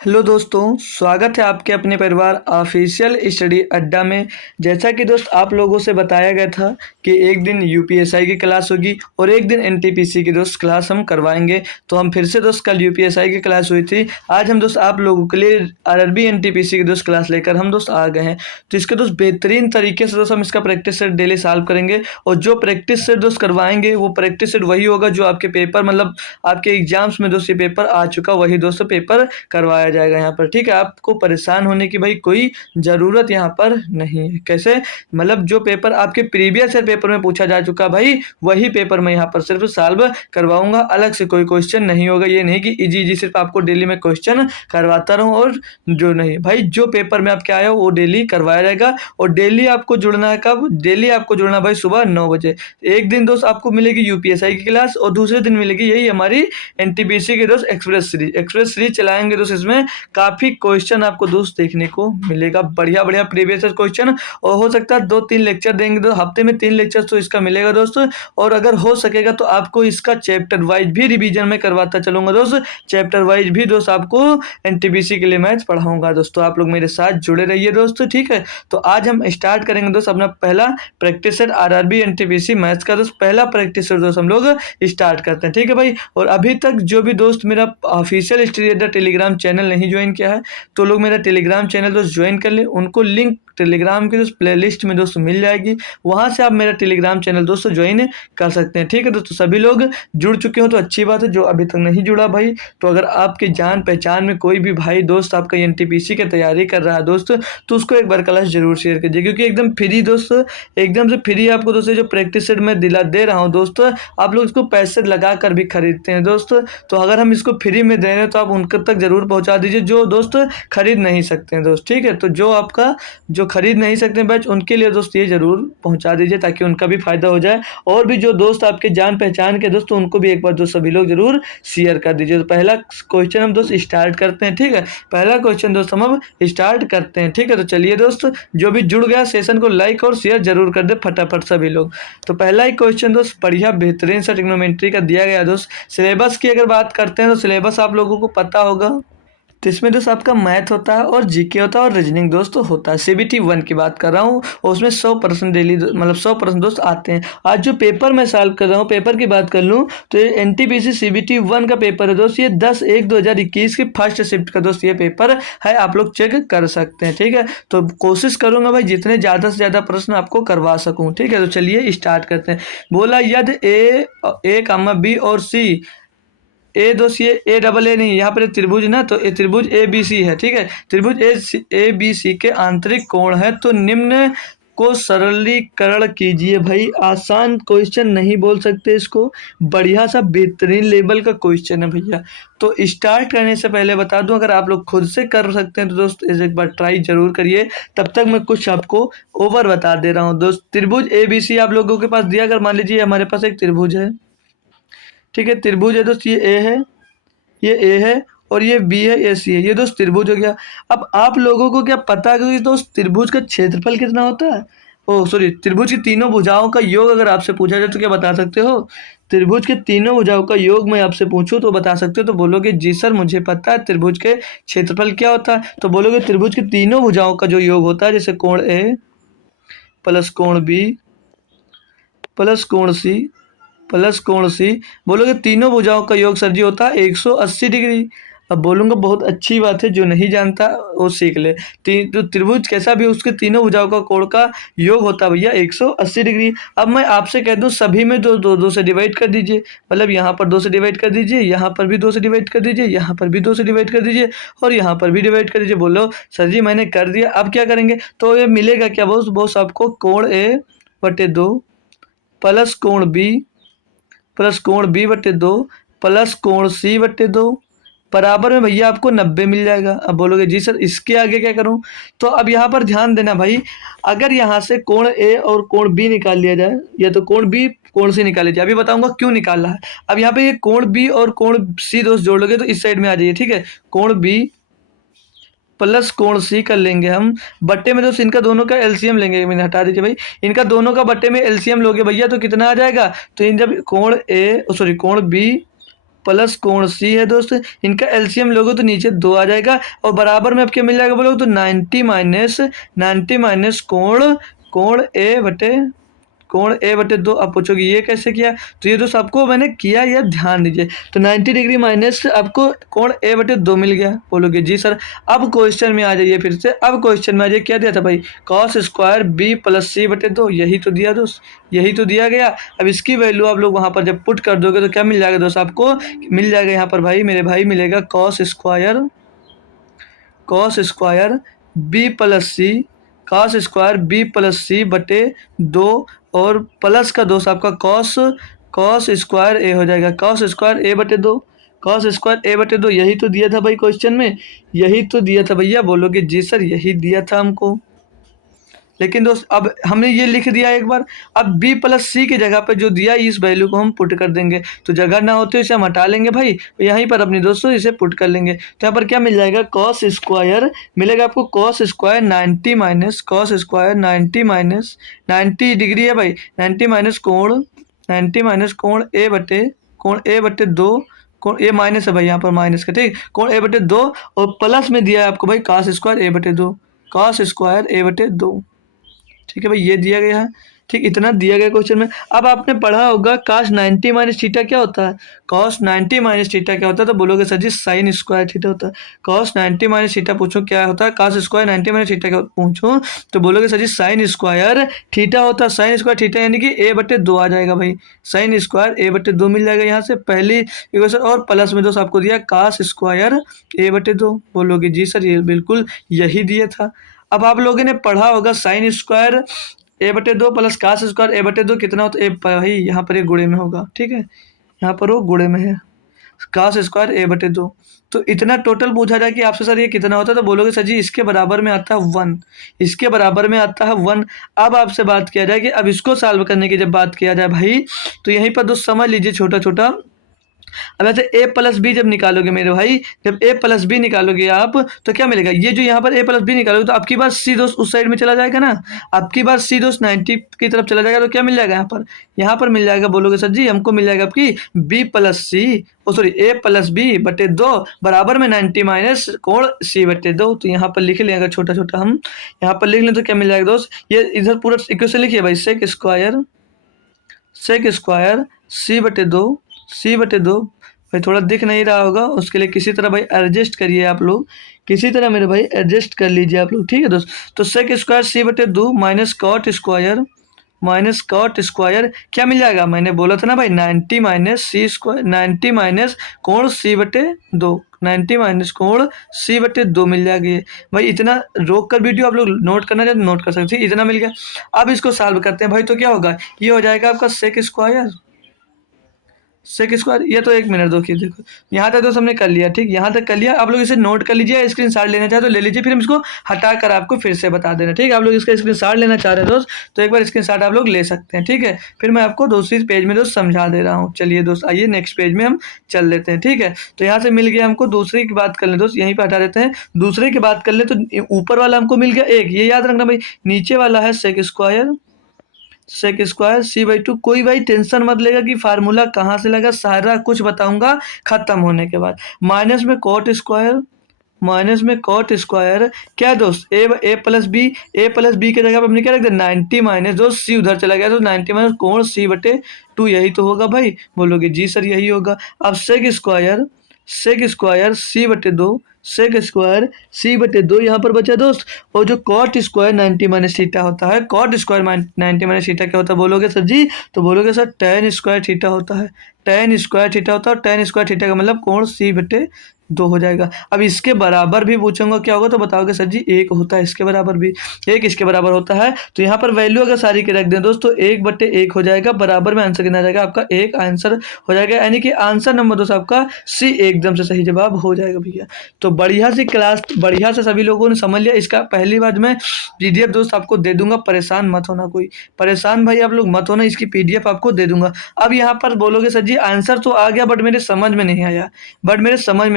Hello दोस्तों, स्वागत है आपके अपने परिवार ऑफिशियल स्टडी अड्डा में। जैसा कि दोस्त आप लोगों से बताया गया था कि एक दिन यूपीएसआई की क्लास होगी और एक दिन एनटीपीसी की दोस्त क्लास हम करवाएंगे। तो हम फिर से दोस्त कल यूपीएसआई की क्लास हुई थी, आज हम दोस्त आप लोगों के लिए आरआरबी एनटीपीसी की दोस्त क्लास लेकर हम दोस्त आ गए हैं। तो इसके दोस्त बेहतरीन तरीके से दोस्त हम इसका प्रैक्टिस सेट डेली सॉल्व करेंगे और जो प्रैक्टिस सेट दोस्त करवाएंगे वो प्रैक्टिस सेट वही होगा जो आपके पेपर मतलब आपके एग्जाम्स में दोस्त ये पेपर आ चुका वही दोस्तों पेपर करवाया जाएगा यहाँ पर। ठीक है, आपको परेशान होने की भाई कोई ज़रूरत यहाँ पर नहीं है। कैसे मतलब जो पेपर आपके प्रीवियस ईयर पेपर में पूछा जा चुका भाई वही पेपर मैं यहाँ पर सिर्फ सॉल्व करवाऊंगा, अलग से कोई क्वेश्चन नहीं होगा। ये नहीं कि इजी इजी सिर्फ आपको डेली में क्वेश्चन करवाता रहूँ और जो नहीं भाई जो पेपर में आपके आया वो डेली करवाया जाएगा। और डेली आपको जुड़ना है कब? डेली आपको जुड़ना भाई सुबह 9 बजे। एक दिन दोस्त आपको मिलेगी यूपीएसआई की क्लास और दूसरे दिन मिलेगी यही हमारी एनटीपीसी की दोस्त एक्सप्रेस सीरीज चलाएंगे दोस्त। इसमें काफ़ी क्वेश्चन आपको दोस्त देखने को मिलेगा, बढ़िया बढ़िया प्रीवियस क्वेश्चन। और हो सकता है 2-3 लेक्चर देंगे, तो हफ्ते में 3 लेक्चर तो इसका मिलेगा दोस्त। और अगर हो सकेगा तो आपको इसका चैप्टर वाइज भी रिवीजन में करवाता चलूंगा दोस्त। चैप्टर वाइज भी दोस्त आपको एनटीपीसी के लिए मैथ्स पढ़ाऊंगा दोस्तों। आप लोग मेरे साथ जुड़े रहिए दोस्तों, ठीक है। तो आज हम स्टार्ट करेंगे दोस्त अपना पहला practice set RRB NTPC maths का दोस्त। पहला प्रैक्टिस सेट दोस्त हम लोग स्टार्ट करते हैं, ठीक है भाई। और अभी तक जो भी दोस्त मेरा ऑफिशियल स्टडी अड्डा टेलीग्राम चैनल नहीं ज्वाइन किया है तो लोग मेरा टेलीग्राम चैनल दोस्त ज्वाइन कर ले। उनको लिंक टेलीग्राम की दोस्त प्लेलिस्ट में दोस्तों मिल जाएगी, वहां से आप मेरा टेलीग्राम चैनल दोस्तों ज्वाइन कर सकते हैं, ठीक है दोस्तों। सभी लोग जुड़ चुके हो तो अच्छी बात है, जो अभी तक नहीं जुड़ा भाई तो अगर आपके जान पहचान में कोई भी भाई दोस्त आपका एनटीपीसी की तैयारी कर रहा है दोस्त तो उसको एक बार क्लास जरूर शेयर कीजिए, क्योंकि एकदम फ्री दोस्त, एकदम से फ्री आपको दोस्तों जो प्रैक्टिस सेट मैं दे रहा हूँ दोस्त, आप लोग इसको पैसे लगा कर भी खरीदते हैं दोस्त। तो अगर हम इसको फ्री में दे रहे हैं तो आप उनके तक जरूर पहुंचा दीजिए जो दोस्त खरीद नहीं सकते हैं दोस्त, ठीक है। तो जो आपका जो खरीद नहीं सकते बैच उनके लिए दोस्त ये जरूर पहुंचा दीजिए ताकि उनका भी फायदा हो जाए। और भी जो दोस्त आपके जान पहचान के दोस्त उनको भी एक बार दोस्त सभी लोग जरूर शेयर कर दीजिए। तो पहला क्वेश्चन हम दोस्त स्टार्ट करते हैं, ठीक है। पहला क्वेश्चन दोस्त हम अब स्टार्ट करते हैं, ठीक है। तो चलिए दोस्त, जो भी जुड़ गया सेशन को लाइक और शेयर जरूर कर दे फटाफट सभी लोग। तो पहला ही क्वेश्चन दोस्त बढ़िया बेहतरीन सा ट्रिग्नोमेट्री का दिया गया दोस्त। सिलेबस की अगर बात करते हैं तो सिलेबस आप लोगों को पता होगा। तो इसमें दोस्त आपका मैथ होता है और जीके होता है और रीजनिंग दोस्त होता है। सीबीटी 1 की बात कर रहा हूँ और उसमें 100% डेली मतलब 100% दोस्त आते हैं। आज जो पेपर मैं सॉल्व कर रहा हूँ, पेपर की बात कर लूँ तो ये एनटीपीसी सीबीटी 1 का पेपर है दोस्त। ये 10/1/2021 की फर्स्ट शिफ्ट का दोस्त ये पेपर है, आप लोग चेक कर सकते हैं, ठीक है। तो कोशिश करूंगा भाई जितने ज़्यादा से ज़्यादा प्रश्न आपको करवा सकूँ, ठीक है। तो चलिए स्टार्ट करते हैं। बोला यदि ए कामा बी और सी ए दोस्त ये ए डबल ए नहीं, यहाँ पर त्रिभुज ना, तो ये त्रिभुज ए बी सी है, ठीक है। त्रिभुज ए बी सी के आंतरिक कोण है तो निम्न को सरलीकरण कीजिए। भाई आसान क्वेश्चन नहीं बोल सकते इसको, बढ़िया सा बेहतरीन लेवल का क्वेश्चन है भैया। तो स्टार्ट करने से पहले बता दूं अगर आप लोग खुद से कर सकते हैं तो दोस्त इसे एक बार ट्राई जरूर करिए। तब तक मैं कुछ आपको ओवर बता दे रहा हूँ दोस्त। त्रिभुज ए बी सी आप लोगों के पास दिया, अगर मान लीजिए हमारे पास एक त्रिभुज है, ठीक है। त्रिभुज है दोस्त, ये ए है, ये ए है और ये बी है, ये सी है, ये दोस्त त्रिभुज हो गया। अब आप लोगों को क्या पता है कि दोस्त त्रिभुज का क्षेत्रफल कितना होता है? ओ सॉरी, त्रिभुज की तीनों भुजाओं का योग अगर आपसे पूछा जाए तो क्या बता सकते हो? त्रिभुज के तीनों भुजाओं का योग मैं आपसे पूछूं तो बता सकते हो? तो बोलोगे जी सर मुझे पता है त्रिभुज के क्षेत्रफल क्या होता है। तो बोलोगे त्रिभुज की तीनों भुजाओं का जो योग होता है, जैसे कोण ए प्लस कोण बी प्लस कोण सी प्लस कोण सी, बोलोगे तीनों भुजाओं का योग सर जी होता है 180 डिग्री। अब बोलूँगा बहुत अच्छी बात है, जो नहीं जानता वो सीख ले। तो त्रिभुज कैसा भी उसके तीनों भुजाओं का कोण का योग होता है भैया 180 डिग्री। अब मैं आपसे कह दूं सभी में दो दो दो से डिवाइड कर दीजिए, मतलब यहाँ पर 2 से डिवाइड कर दीजिए, यहाँ पर भी 2 से डिवाइड कर दीजिए, यहाँ पर भी 2 से डिवाइड कर दीजिए और यहाँ पर भी डिवाइड कर दीजिए। बोलो सर जी मैंने कर दिया, अब क्या करेंगे? तो ये मिलेगा क्या बॉस आपको? कोण ए बटे 2 प्लस कोण बी प्लस कोण बी बटे 2 प्लस कोण सी बटे 2 बराबर में भैया आपको 90 मिल जाएगा। अब बोलोगे जी सर इसके आगे क्या करूं? तो अब यहाँ पर ध्यान देना भाई, अगर यहाँ से कोण ए और कोण बी निकाल लिया जाए या तो कोण बी कोण सी निकाल लीजिए, अभी बताऊंगा क्यों निकालना है। अब यहाँ पे ये कोण बी और कोण सी दोस्त जोड़ लोगे तो इस साइड में आ जाइए, ठीक है। कोण बी प्लस कोण सी कर लेंगे हम, बट्टे में दोस्त इनका दोनों का एलसीएम लेंगे। मैंने हटा दीजिए भाई, इनका दोनों का बट्टे में एलसीएम लोगे भैया तो कितना आ जाएगा? तो इन जब कोण ए सॉरी कोण बी प्लस कोण सी है दोस्त, इनका एलसीएम लोगे तो नीचे 2 आ जाएगा और बराबर में अब क्या मिल जाएगा बोलोगे तो 90 माइनस कोण कोण ए बटे 2। आप पूछोगे ये कैसे किया, तो ये दोस्त आपको मैंने किया, ये ध्यान दीजिए। तो 90 डिग्री माइनस आपको कोण ए बटे 2 मिल गया। बोलोगे जी सर। अब क्वेश्चन में आ जाइए फिर से, अब क्वेश्चन में आ जाइए, क्या दिया था भाई, कॉस स्क्वायर बी प्लस सी बटे 2, यही तो दिया दोस्त, यही तो दिया गया। अब इसकी वैल्यू आप लोग वहाँ पर जब पुट कर दोगे तो क्या मिल जाएगा दोस्त, आपको मिल जाएगा यहाँ पर भाई मेरे भाई मिलेगा कॉस स्क्वायर बी प्लस सी बटे 2 और प्लस का दोस्त आपका कॉस स्क्वायर ए हो जाएगा, कॉस स्क्वायर ए बटे 2, यही तो दिया था भाई क्वेश्चन में, यही तो दिया था भैया। बोलोगे जी सर यही दिया था हमको। लेकिन दोस्त अब हमने ये लिख दिया एक बार, अब b प्लस सी की जगह पे जो दिया इस वैल्यू को हम पुट कर देंगे, तो जगह ना होते इसे हम हटा लेंगे भाई, यहीं पर अपनी दोस्तों इसे पुट कर लेंगे। तो यहाँ पर क्या मिल जाएगा, कॉस स्क्वायर मिलेगा आपको, कॉस स्क्वायर 90 डिग्री है भाई, 90 माइनस कोण ए बटे 2, कोण ए माइनस है भाई यहाँ पर माइनस का, ठीक, कोण ए बटे 2 और प्लस में दिया है आपको भाई कॉस स्क्वायर ए बटे 2, ठीक है भाई, ये दिया गया है, ठीक, इतना दिया गया क्वेश्चन में। अब आपने पढ़ा होगा cos 90 माइनस थीटा क्या होता है, cos 90 माइनस थीटा क्या होता है, तो बोलोगे सर जी साइन स्क्वायर थीटा होता है। cos 90 माइनस थीटा पूछो क्या होता है, cos स्क्वायर 90 माइनस थीटा क्या पूछो तो बोलोगे सर जी साइन स्क्वायर थीटा होता है। साइन स्क्वायर थीटा यानी कि a बटे 2 आ जाएगा भाई, साइन स्क्वायर a बटे 2 मिल जाएगा यहाँ से पहली इक्वेशन, और प्लस में दोस्त आपको दिया cos स्क्वायर a बटे 2। बोलोगे जी सर ये बिल्कुल यही दिया था। अब आप लोगों ने पढ़ा होगा साइन स्क्वायर ए बटे 2 प्लस कास स्क्वायर ए बटे 2 कितना होता है, भाई यहाँ पर एक गुणे में होगा, ठीक है, यहाँ पर वो गुणे में है, कास स्क्वायर ए बटे 2। तो इतना टोटल पूछा जाए कि आपसे सर ये कितना होता है, तो बोलोगे सर जी इसके बराबर में आता है 1, इसके बराबर में आता है 1। अब आपसे बात किया जाए कि अब इसको सॉल्व करने की जब बात किया जाए भाई, तो यहीं पर दोस्त समझ लीजिए छोटा छोटा। अब ऐसे a प्लस बी जब निकालोगे मेरे भाई, जब a प्लस बी निकालोगे आप तो क्या मिलेगा, ये जो यहाँ पर a प्लस बी निकालोगे तो आपकी बार c दोस्त उस साइड में चला जाएगा ना, आपकी बार c दोस्त 90 की तरफ चला जाएगा, तो क्या मिल जाएगा यहाँ पर मिल जाएगा, बोलोगे सर जी हमको मिल जाएगा आपकी b plus c a plus b बटे 2 बराबर में 90 माइनस कोण c बटे 2। तो यहाँ पर लिख लें अगर छोटा छोटा हम यहाँ पर लिख लें तो क्या मिल जाएगा दोस्त, ये इधर पूरा इक्वेशन लिखिए भाई, सेक स्क्वायर सी बटे 2 भाई, थोड़ा दिख नहीं रहा होगा उसके लिए किसी तरह भाई एडजस्ट करिए आप लोग, किसी तरह मेरे भाई एडजस्ट कर लीजिए आप लोग, ठीक है दोस्त। तो सेक स्क्वायर सी बटे 2 माइनस कॉट स्क्वायर क्या मिल जाएगा, मैंने बोला था ना भाई 90 माइनस सी स्क्वायर, 90 माइनस कोण सी बटे 2, 90 माइनस कोण सी बटे 2 मिल जाएगी भाई। इतना रोक कर वीडियो आप लोग नोट करना चाहते नोट कर सकते हैं, इतना मिल गया। अब इसको सॉल्व करते हैं भाई, तो क्या होगा, ये हो जाएगा आपका सेक स्क्वायर, ये तो 1 मिनट दो, देखो यहाँ तक तो हमने कर लिया, ठीक, यहाँ तक कर लिया। आप लोग इसे नोट कर लीजिए, स्क्रीनशॉट लेना चाहे तो ले लीजिए, फिर हम इसको हटा कर आपको फिर से बता देना, ठीक है। आप लोग इसका स्क्रीनशॉट लेना चाह रहे हैं दोस्त तो एक बार स्क्रीनशॉट आप लोग ले सकते हैं, ठीक है। फिर मैं आपको दूसरी पेज में दोस्त समझा दे रहा हूँ। चलिए दोस्त आइए नेक्स्ट पेज में हम चल लेते हैं, ठीक है। तो यहाँ से मिल गया हमको, दूसरी की बात कर लें दोस्त, यहीं पर हटा देते हैं, दूसरे की बात कर ले तो ऊपर वाला हमको मिल गया 1, ये याद रखना भाई, नीचे वाला है सेक स्क्वायर सी बाई 2। कोई भाई टेंशन मत लेगा कि फार्मूला कहाँ से लगा, सारा कुछ बताऊंगा खत्म होने के बाद। माइनस में कॉट स्क्वायर क्या दोस्त, ए प्लस बी के जगह पर हमने क्या रख दिया 90 माइनस दोस्त सी उधर चला गया तो 90 माइनस कोण सी बटे 2, यही तो होगा भाई। बोलोगे जी सर यही होगा। अब सेक स्क्वायर सी बटे 2 यहाँ पर बचा दोस्त, और जो कॉट स्क्वायर 90 माइनस थीटा होता है, कॉट स्क्वायर 90 माइनस थीटा क्या होता है बोलोगे सर जी, तो बोलोगे सर tan स्क्वायर थीटा होता है, tan स्क्वायर थीटा होता है, और tan स्क्वायर थीटा का मतलब कोण c बटे 2 हो जाएगा। अब इसके बराबर भी पूछूंगा क्या होगा, तो बताओगे सर जी 1 होता है, इसके बराबर भी 1 इसके बराबर होता है। तो यहाँ पर वैल्यू अगर सारी के रख दें दोस्त तो 1/1 हो जाएगा, बराबर में आंसर कितना आ जाएगा आपका 1 आंसर हो जाएगा, यानी कि आंसर नंबर दोस्त आपका सी एकदम से सही जवाब हो जाएगा भैया। तो बढ़िया सी क्लास, बढ़िया से सभी लोगों ने समझ लिया। इसका पहली बार मैं PDF दोस्त आपको दे दूंगा, परेशान मत होना, कोई परेशान भाई आप लोग मत होना, इसकी PDF आपको दे दूंगा। अब यहाँ पर बोलोगे सर जी आंसर तो आ गया बट मेरे समझ में नहीं आया,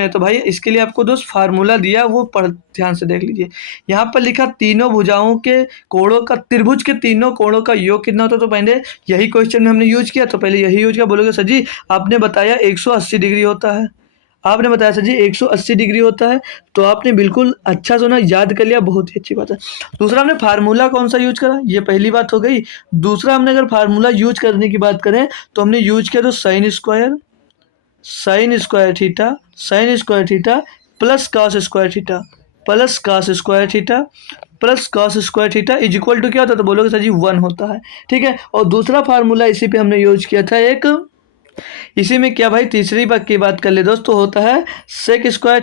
तो भाई इसके लिए आपको दोस्त फार्मूला दिया, वो पढ़ ध्यान से देख लीजिए। यहाँ पर लिखा तीनों भुजाओं के कोणों का, त्रिभुज के तीनों कोणों का योग कितना होता है, तो पहले यही क्वेश्चन में हमने यूज किया, तो पहले यही यूज किया। बोलोगे सर जी आपने बताया 180 डिग्री होता है, आपने बताया सर जी 180 डिग्री होता है, तो आपने बिल्कुल अच्छा सुना, याद कर लिया, बहुत ही अच्छी बात है। दूसरा हमने फार्मूला कौन सा यूज करा, ये पहली बात हो गई। दूसरा हमने अगर फार्मूला यूज करने की बात करें तो हमने यूज किया तो sine square theta, sine square theta plus cos square theta, plus cos square theta, plus cos square theta is equal to क्या होता है, तो बोलोगे सर जी 1 होता है। ठीक है, और दूसरा फार्मूला इसी पे हमने यूज किया था एक, इसी में क्या भाई तीसरी बात की बात कर ले दोस्तों, होता है sec square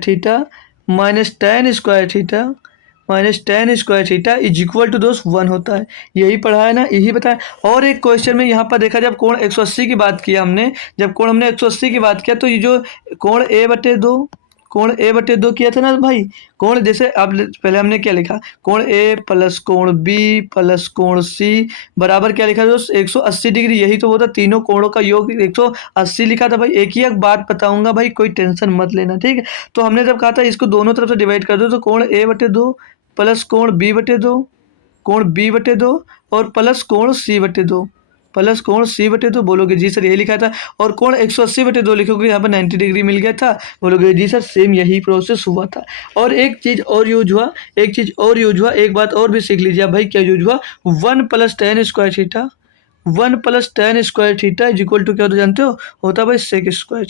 theta minus tan square theta is equal to दोस्त 1 होता है। यही पढ़ा है ना, यही बताया। और एक क्वेश्चन में यहाँ पर देखा, जब कोण 180 की बात किया हमने, जब कोण हमने 180 की बात किया, तो ये जो कोण ए बटे दो किया था ना भाई, कोण जैसे अब पहले हमने क्या लिखा, कोण ए प्लस कोण बी प्लस कोण सी बराबर क्या लिखा दोस्त 180 डिग्री, यही तो होता तीनों कोणों का योग 180 लिखा था भाई। एक ही एक बात बताऊंगा भाई, कोई टेंशन मत लेना, ठीक है। तो हमने जब कहा था इसको दोनों तरफ से डिवाइड कर दो, तो कोण ए बटे दो प्लस कोण बी बटे दो और प्लस कोण सी बटे दो, बोलोगे जी सर यही लिखा था। और कोण 180 बटे दो लिखोगे, यहाँ पर 90 डिग्री मिल गया था, बोलोगे जी सर सेम यही प्रोसेस हुआ था। और एक चीज़ और यूज हुआ, एक बात और भी सीख लीजिए आप भाई, क्या यूज हुआ, 1 plus tan square theta is equal to क्या होता जानते हो, होता भाई सेक स्क्वायर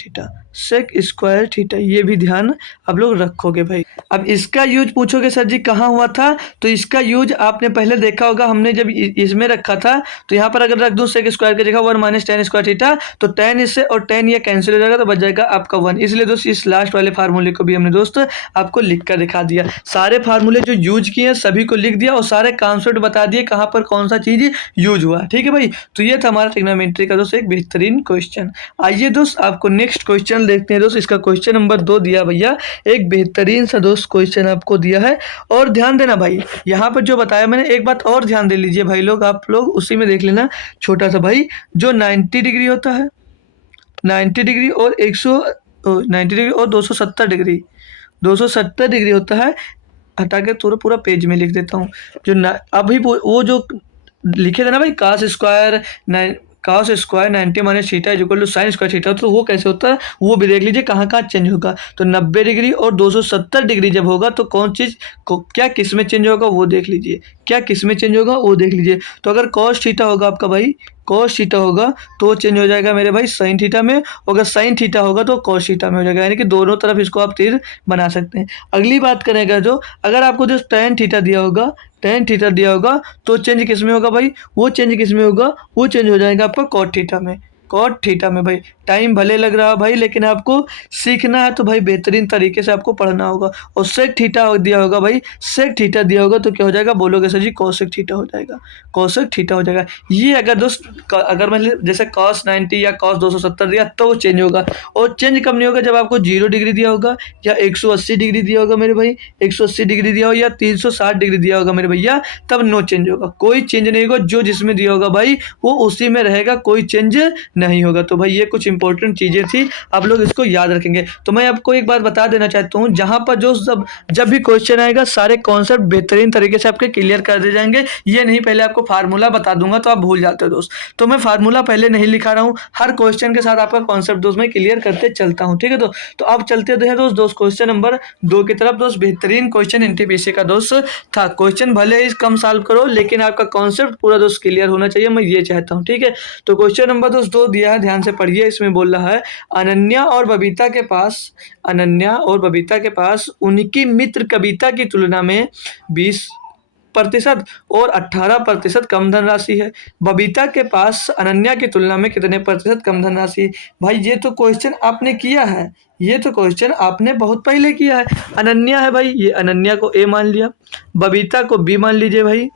थीटा। ये भी ध्यान आप लोग रखोगे भाई। अब इसका यूज पूछोगे सर जी कहाँ हुआ था, तो इसका यूज आपने पहले देखा होगा, हमने जब इसमें रखा था, तो यहाँ पर अगर रख दूँ सेक स्क्वायर की जगह 1 माइनस टेन स्क्वायर थीटा, तो टेन इससे और टेन ये कैंसिल हो जाएगा, तो बच जाएगा आपका 1। इसलिए दोस्त इस लास्ट वाले फार्मूले को भी हमने दोस्त आपको लिख कर दिखा दिया। सारे फार्मूले जो यूज किए सभी को लिख दिया और सारे कॉन्सेप्ट बता दिए कहाँ पर कौन सा चीज़ यूज हुआ, ठीक है भाई। तो ये था हमारा ट्रिग्नोमेट्री का दोस्त एक बेहतरीन क्वेश्चन। आइए दोस्त आपको नेक्स्ट क्वेश्चन देखते हैं दोस्त। इसका क्वेश्चन नंबर 2 दिया भैया, एक बेहतरीन सा दोस्त क्वेश्चन आपको दिया है। और ध्यान देना भाई, यहाँ पर जो बताया मैंने, एक बात और ध्यान दे लीजिए भाई लोग, आप लोग उसी में देख लेना छोटा सा भाई, जो 90 डिग्री होता है, 90 डिग्री और 90 डिग्री और 270 डिग्री होता है, हटा के पूरा पेज में लिख देता हूँ। अभी वो जो लिखे थे ना भाई, cos square 90 minus theta is equal to sine square theta, तो वो कैसे होता है वो भी देख लीजिए कहाँ कहाँ चेंज होगा। तो 90 डिग्री और 270 डिग्री जब होगा तो कौन चीज़ क्या किस में चेंज होगा वो देख लीजिए, तो अगर cos थीटा होगा आपका भाई, cos थीटा होगा तो चेंज हो जाएगा मेरे भाई साइन थीटा में, अगर साइन थीटा होगा तो cos थीटा में हो जाएगा, यानी कि दोनों तरफ इसको आप तीर बना सकते हैं। अगली बात करेगा जो, अगर आपको जो tan थीटा दिया होगा तो चेंज किस में होगा भाई, वो चेंज हो जाएगा आपका कॉट थीटा में भाई। टाइम भले लग रहा है भाई, लेकिन आपको सीखना है तो भाई बेहतरीन तरीके से आपको पढ़ना होगा। और सेक थीटा दिया होगा भाई, तो क्या हो जाएगा, बोलोगे सर जी कोसेक थीटा हो जाएगा। ये अगर दोस्त अगर मैं जैसे cos 90 या cos 270 दिया तो वो चेंज होगा। और चेंज कब नहीं होगा, जब आपको 0 डिग्री दिया होगा या 180 डिग्री दिया होगा मेरे भाई, 180 डिग्री दिया हो या 360 डिग्री दिया होगा मेरे भैया, तब नो चेंज होगा, कोई चेंज नहीं होगा। जो जिसमें दिया होगा भाई वो उसी में रहेगा, कोई चेंज नहीं होगा। तो भाई ये कुछ इंपॉर्टेंट चीज़ें थी, आप लोग इसको याद रखेंगे। तो मैं आपको एक बात बता देना चाहता हूँ, जहाँ पर जो जब भी क्वेश्चन आएगा सारे कॉन्सेप्ट बेहतरीन तरीके से आपके क्लियर कर दिए जाएंगे। ये नहीं पहले आपको फार्मूला बता दूंगा तो आप भूल जाते हो दोस्त, तो मैं फार्मूला पहले नहीं लिखा रहा हूँ, हर क्वेश्चन के साथ आपका कॉन्सेप्ट दोस्त मैं क्लियर करते चलता हूँ, ठीक है। तो अब चलते हैं दोस्त क्वेश्चन नंबर 2 की तरफ। दोस्त बेहतरीन क्वेश्चन एनटीपीसी का दोस्त था, क्वेश्चन भले ही कम सॉल्व करो लेकिन आपका कॉन्सेप्ट पूरा दोस्त क्लियर होना चाहिए, मैं ये चाहता हूँ, ठीक है। तो क्वेश्चन नंबर दोस्त 2 दिया है, ध्यान से पढ़िए। इसमें बोल रहा है, अनन्या और बबीता के पास उनकी मित्र कविता की तुलना में 20% और 18% कम धनराशि है। बबीता के पास अनन्या की तुलना में कितने प्रतिशत कम धनराशि? भाई ये तो क्वेश्चन आपने किया है, ये तो क्वेश्चन आपने बहुत पहले किया है। अनन्या है भाई, ये अनन्या को ए मान लिया, बबीता को बी मान लीजिए भाई,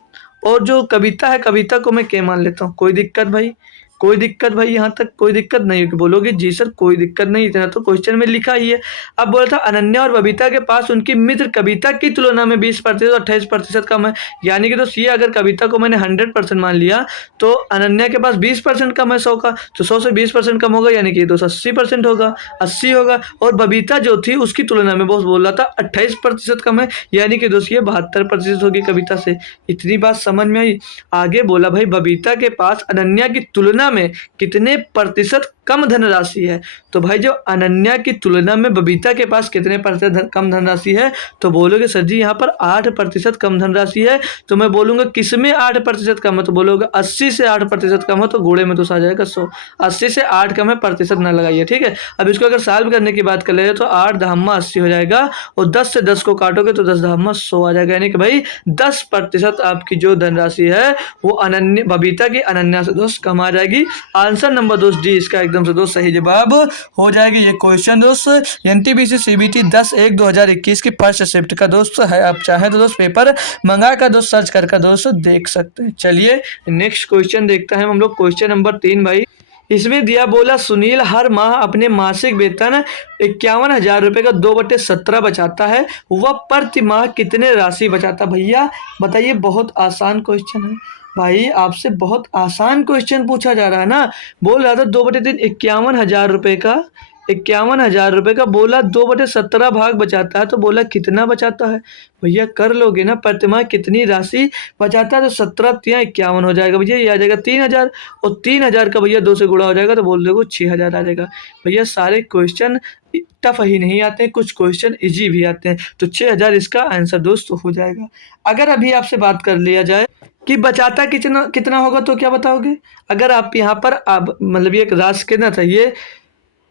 और जो कविता है कविता को मैं के मान लेता हूँ, कोई दिक्कत भाई, कोई दिक्कत भाई, यहाँ तक कोई दिक्कत नहीं होगी? बोलोगे जी सर कोई दिक्कत नहीं, इतना तो क्वेश्चन में लिखा ही है। अब बोला था अनन्या और बबीता के पास उनकी मित्र कविता की तुलना में 20% और 28% कम है। यानी कि दोस्त ये अगर कविता को मैंने 100% मान लिया तो अनन्या के पास 20% कम है 100 का, तो 100 से 20% कम होगा यानी कि दोस्त 80% होगा, 80 होगा। और बबीता जो थी उसकी तुलना में बॉस बोल रहा था 28% कम है, यानी कि दोस्त ये 72% होगी कविता से। इतनी बात समझ में आई। आगे बोला भाई बबीता के पास अनन्या की तुलना में कितने प्रतिशत कम धनराशि है? तो भाई जो अनन्या की तुलना में बबीता के पास कितने प्रतिशत कम धनराशि है? तो बोलोगे सर जी यहाँ पर 8% कम धनराशि है। तो मैं बोलूँगा किसमें 8% कम है? तो बोलोगे 80 से 8% कम है, तो घोड़े में तो आ जाएगा 100। 80 से 8 कम है, प्रतिशत ना लगाइए, ठीक है। अब इसको अगर सॉल्व करने की बात कर ले तो 8 दहम्मा 80 हो जाएगा, और 10 से 10 को काटोगे तो 10 दहम्मा 100 आ जाएगा, यानी कि भाई 10% आपकी जो धनराशि है वो अनन्या बबीता की अनन्या से दोस्त कम आ जाएगी। आंसर नंबर दोस्त डी इसका एकदम से दोस्त सही जवाब हो जाएगी। ये क्वेश्चन दोस्त एनटीपीसी सीबीटी 10/1/2021 की फर्स्ट शिफ्ट का दोस्त है। आप चाहे तो दोस्त पेपर मंगा कर दोस्त सर्च कर दोस्त देख सकते हैं। चलिए नेक्स्ट क्वेश्चन देखते हैं हम लोग। क्वेश्चन नंबर 3 भाई, इसमें दिया बोला सुनील हर माह अपने मासिक वेतन 51,000 रुपये का 2/17 बचाता है, वह प्रति माह कितने राशि बचाता? भैया बताइए, बहुत आसान क्वेश्चन है भाई, आपसे बहुत आसान क्वेश्चन पूछा जा रहा है ना। बोल रहा था 2/3 51,000 रुपये का, 51,000 रुपये का बोला 2/17 भाग बचाता है, तो बोला कितना बचाता है? भैया कर लोगे ना, प्रतिमाह कितनी राशि बचाता है? तो 17×3 = 51 हो जाएगा भैया, ये आ जाएगा 3,000, और 3,000 का भैया 2 से गुणा हो जाएगा तो बोल दोगे 6,000 आ जाएगा। भैया सारे क्वेश्चन टफ ही नहीं आते हैं, कुछ क्वेश्चन इजी भी आते हैं, तो 6,000 इसका आंसर दोस्त हो जाएगा। अगर अभी आपसे बात कर लिया जाए कि बचाता कितना कितना होगा तो क्या बताओगे? अगर आप यहाँ पर आप मतलब ये एक राशि कितना था, ये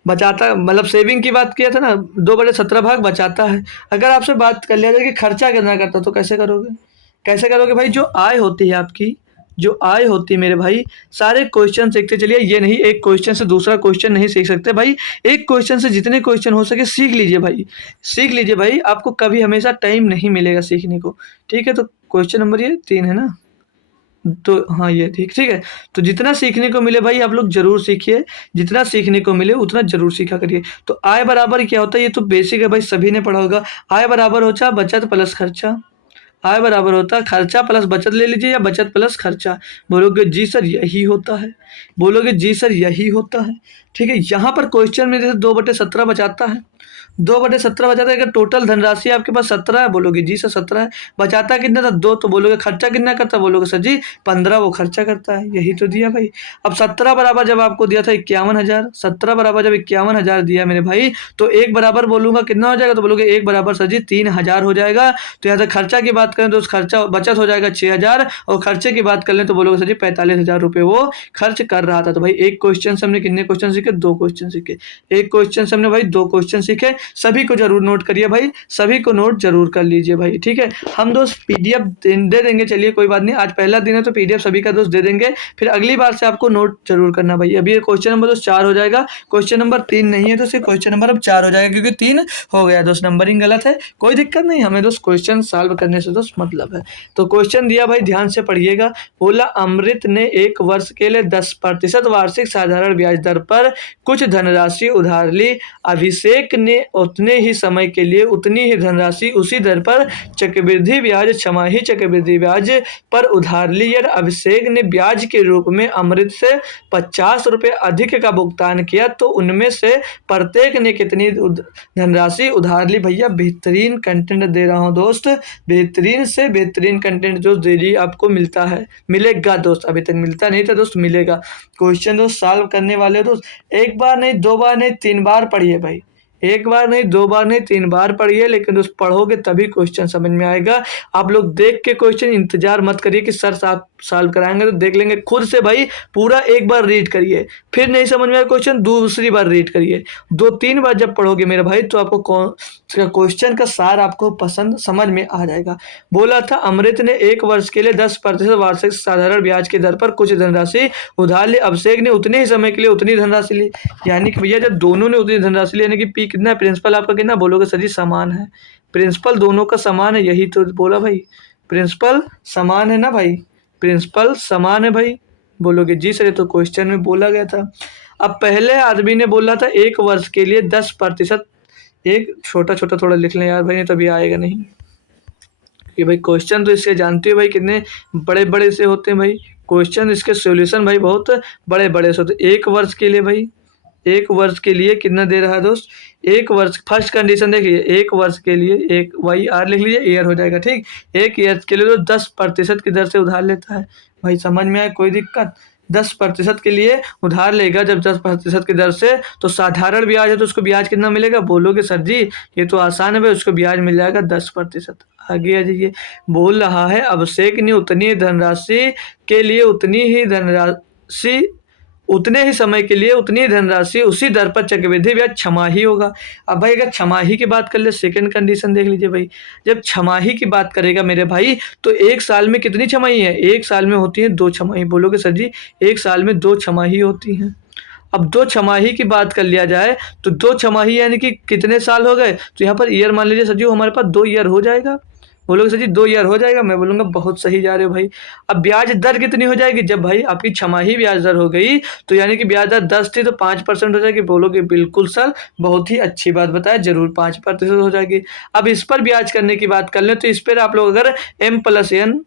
बचाता मतलब सेविंग की बात किया था ना, 2/17 भाग बचाता है। अगर आपसे बात कर लिया जाए कि खर्चा कितना करता, तो कैसे करोगे? कैसे करोगे भाई? जो आय होती है आपकी, जो आय होती है मेरे भाई, सारे क्वेश्चन सीखते चलिए। ये नहीं एक क्वेश्चन से दूसरा क्वेश्चन नहीं सीख सकते भाई, एक क्वेश्चन से जितने क्वेश्चन हो सके सीख लीजिए भाई, सीख लीजिए भाई, आपको कभी हमेशा टाइम नहीं मिलेगा सीखने को, ठीक है। तो क्वेश्चन नंबर ये 3 है ना, तो हाँ ये ठीक ठीक है। तो जितना सीखने को मिले भाई आप लोग जरूर सीखिए, जितना सीखने को मिले उतना जरूर सीखा करिए। तो आय बराबर क्या होता है? ये तो बेसिक है भाई, सभी ने पढ़ा होगा। आय बराबर होता है बचत प्लस खर्चा, आय बराबर होता है खर्चा प्लस बचत, ले लीजिए, या बचत प्लस खर्चा। बोलोगे जी सर यही होता है, बोलोगे जी सर यही होता है, ठीक है। यहाँ पर क्वेश्चन में जैसे 2/17 बचाता है, 2/17 बचाता है। अगर टोटल धनराशि आपके पास 17 है, बोलोगे जी सर 17 है। बचाता कितना था? 2, तो बोलोगे खर्चा कितना करता है? बोलोगे सर जी 15 वो खर्चा करता है, यही तो दिया भाई। अब 17 बराबर जब आपको दिया था 51,000, 17 बराबर जब 51,000 दिया मेरे भाई, तो 1 बराबर बोलूंगा कितना हो जाएगा? तो बोलोगे 1 बराबर सर जी 3,000 हो जाएगा। तो यहाँ से खर्चा की बात करें तो उस खर्चा बचत हो जाएगा 6,000, और खर्चे की बात कर लें तो बोलोगे सर जी 45,000 रुपये वो खर्च कर रहा था। तो भाई एक क्वेश्चन से हमने कितने क्वेश्चन सीखे? 2 क्वेश्चन सीखे। एक क्वेश्चन से हमने भाई 2 क्वेश्चन सीखे। सभी को जरूर नोट करिए भाई, सभी को नोट जरूर कर लीजिए भाई, ठीक है। हम दोस्त पीडीएफ दे देंगे, चलिए कोई बात नहीं, आज पहला दिन है तो पीडीएफ सभी का दोस्त दे देंगे, फिर अगली बार से आपको नोट जरूर करना भाई। अभी ये क्वेश्चन नंबर दोस्त 4 हो जाएगा, क्वेश्चन नंबर 3 नहीं है तो सिर्फ क्वेश्चन नंबर अब 4 हो जाएगा, क्योंकि 3 हो गया दोस्त, नंबरिंग गलत है, कोई दिक्कत नहीं, हमें दोस्त क्वेश्चन सॉल्व करने से दोस्त मतलब है। तो क्वेश्चन दिया भाई, ध्यान से पढ़िएगा। बोला अमृत ने 1 वर्ष के लिए 10% वार्षिक साधारण ब्याज दर पर कुछ धनराशि उधार ली, अभिषेक ने उतने ही समय के लिए उतनी ही धनराशि उसी दर पर चक्रवृद्धि ब्याज छमाही चक्रवृद्धि ब्याज पर उधार ली। और अभिषेक ने ब्याज के रूप में अमृत से 50 रुपये अधिक का भुगतान किया, तो उनमें से प्रत्येक ने कितनी धनराशि उधार ली? भैया बेहतरीन कंटेंट दे रहा हूँ दोस्त, बेहतरीन से बेहतरीन कंटेंट दोस्त डेली आपको मिलता है, मिलेगा दोस्त, अभी तक मिलता नहीं था दोस्त, मिलेगा। क्वेश्चन दोस्त सॉल्व करने वाले दोस्त 1 बार नहीं 2 बार नहीं 3 बार पढ़िए भाई, 1 बार नहीं 2 बार नहीं 3 बार पढ़िए, लेकिन दोस्त पढ़ोगे तभी क्वेश्चन समझ में आएगा। आप लोग देख के क्वेश्चन इंतजार मत करिए कि सर साहब सॉल्व कराएंगे तो देख लेंगे, खुद से भाई पूरा 1 बार रीड करिए, फिर नहीं समझ में आया क्वेश्चन दूसरी बार रीड करिए, 2-3 बार जब पढ़ोगे मेरे भाई तो आपको क्वेश्चन का सार आपको पसंद समझ में आ जाएगा। बोला था अमृत ने 1 वर्ष के लिए 10% वार्षिक साधारण ब्याज की दर पर कुछ धनराशि उधार ली, अभिषेक ने उतने ही समय के लिए उतनी धनराशि ली। यानी कि भैया जब दोनों ने उतनी धनराशि ली, यानी कि पी कितना है, प्रिंसिपल आपका कितना? बोलोगे सर जी समान है, प्रिंसिपल दोनों का समान है, यही तो बोला भाई, प्रिंसिपल समान है ना भाई, प्रिंसिपल समान है भाई, बोलोगे जी सर, ये तो क्वेश्चन में बोला गया था। अब पहले आदमी ने बोला था 1 वर्ष के लिए 10%। एक छोटा-छोटा थोड़ा लिख लें यार भाई, नहीं तो अभी आएगा नहीं। कि भाई क्वेश्चन तो इसके जानते हो भाई कितने बड़े-बड़े से होते हैं भाई। क्वेश्चन इसके सॉल्यूशन भाई बहुत बड़े-बड़े से होते हैं। 1 वर्ष के लिए भाई, 1 वर्ष के लिए कितना दे रहा है दोस्त? 1 वर्ष फर्स्ट कंडीशन देखिए, 1 वर्ष के लिए एक वाई आर लिख लीजिए, ईयर हो जाएगा ठीक। 1 ईयर के लिए तो 10% की दर से उधार लेता है। भाई समझ में आया कोई दिक्कत? 10% के लिए उधार लेगा जब 10% की दर से, तो साधारण ब्याज है तो उसको ब्याज कितना मिलेगा? बोलोगे सर जी ये तो आसान है भाई, उसको ब्याज मिल जाएगा 10%। आगे आ जाइए, बोल रहा है अभिषेक ने उतनी धनराशि के लिए उतने ही समय के लिए उतनी धनराशि उसी दर पर चक्रवृद्धि ब्याज छमाही होगा। अब भाई अगर छमाही की बात कर ले, सेकंड कंडीशन देख लीजिए भाई, जब छमाही की बात करेगा मेरे भाई तो 1 साल में कितनी छमाही है? 1 साल में होती है 2 छमाही। बोलोगे सर जी 1 साल में 2 छमाही होती हैं। अब 2 छमाही की बात कर लिया जाए तो 2 छमाही यानी कि कितने साल हो गए? तो यहाँ पर ईयर मान लीजिए सर जी हमारे पास 2 ईयर हो जाएगा। बोलोगे सर जी 2 ईयर हो जाएगा? मैं बोलूँगा बहुत सही जा रहे हो भाई। अब ब्याज दर कितनी हो जाएगी? जब भाई आपकी छमाही ब्याज दर हो गई तो यानी कि ब्याज दर 10 थी तो 5% हो जाएगी। बोलोगे बिल्कुल सर, बहुत ही अच्छी बात बताया, ज़रूर 5% हो जाएगी। अब इस पर ब्याज करने की बात कर लें तो इस पर आप लोग अगर M+N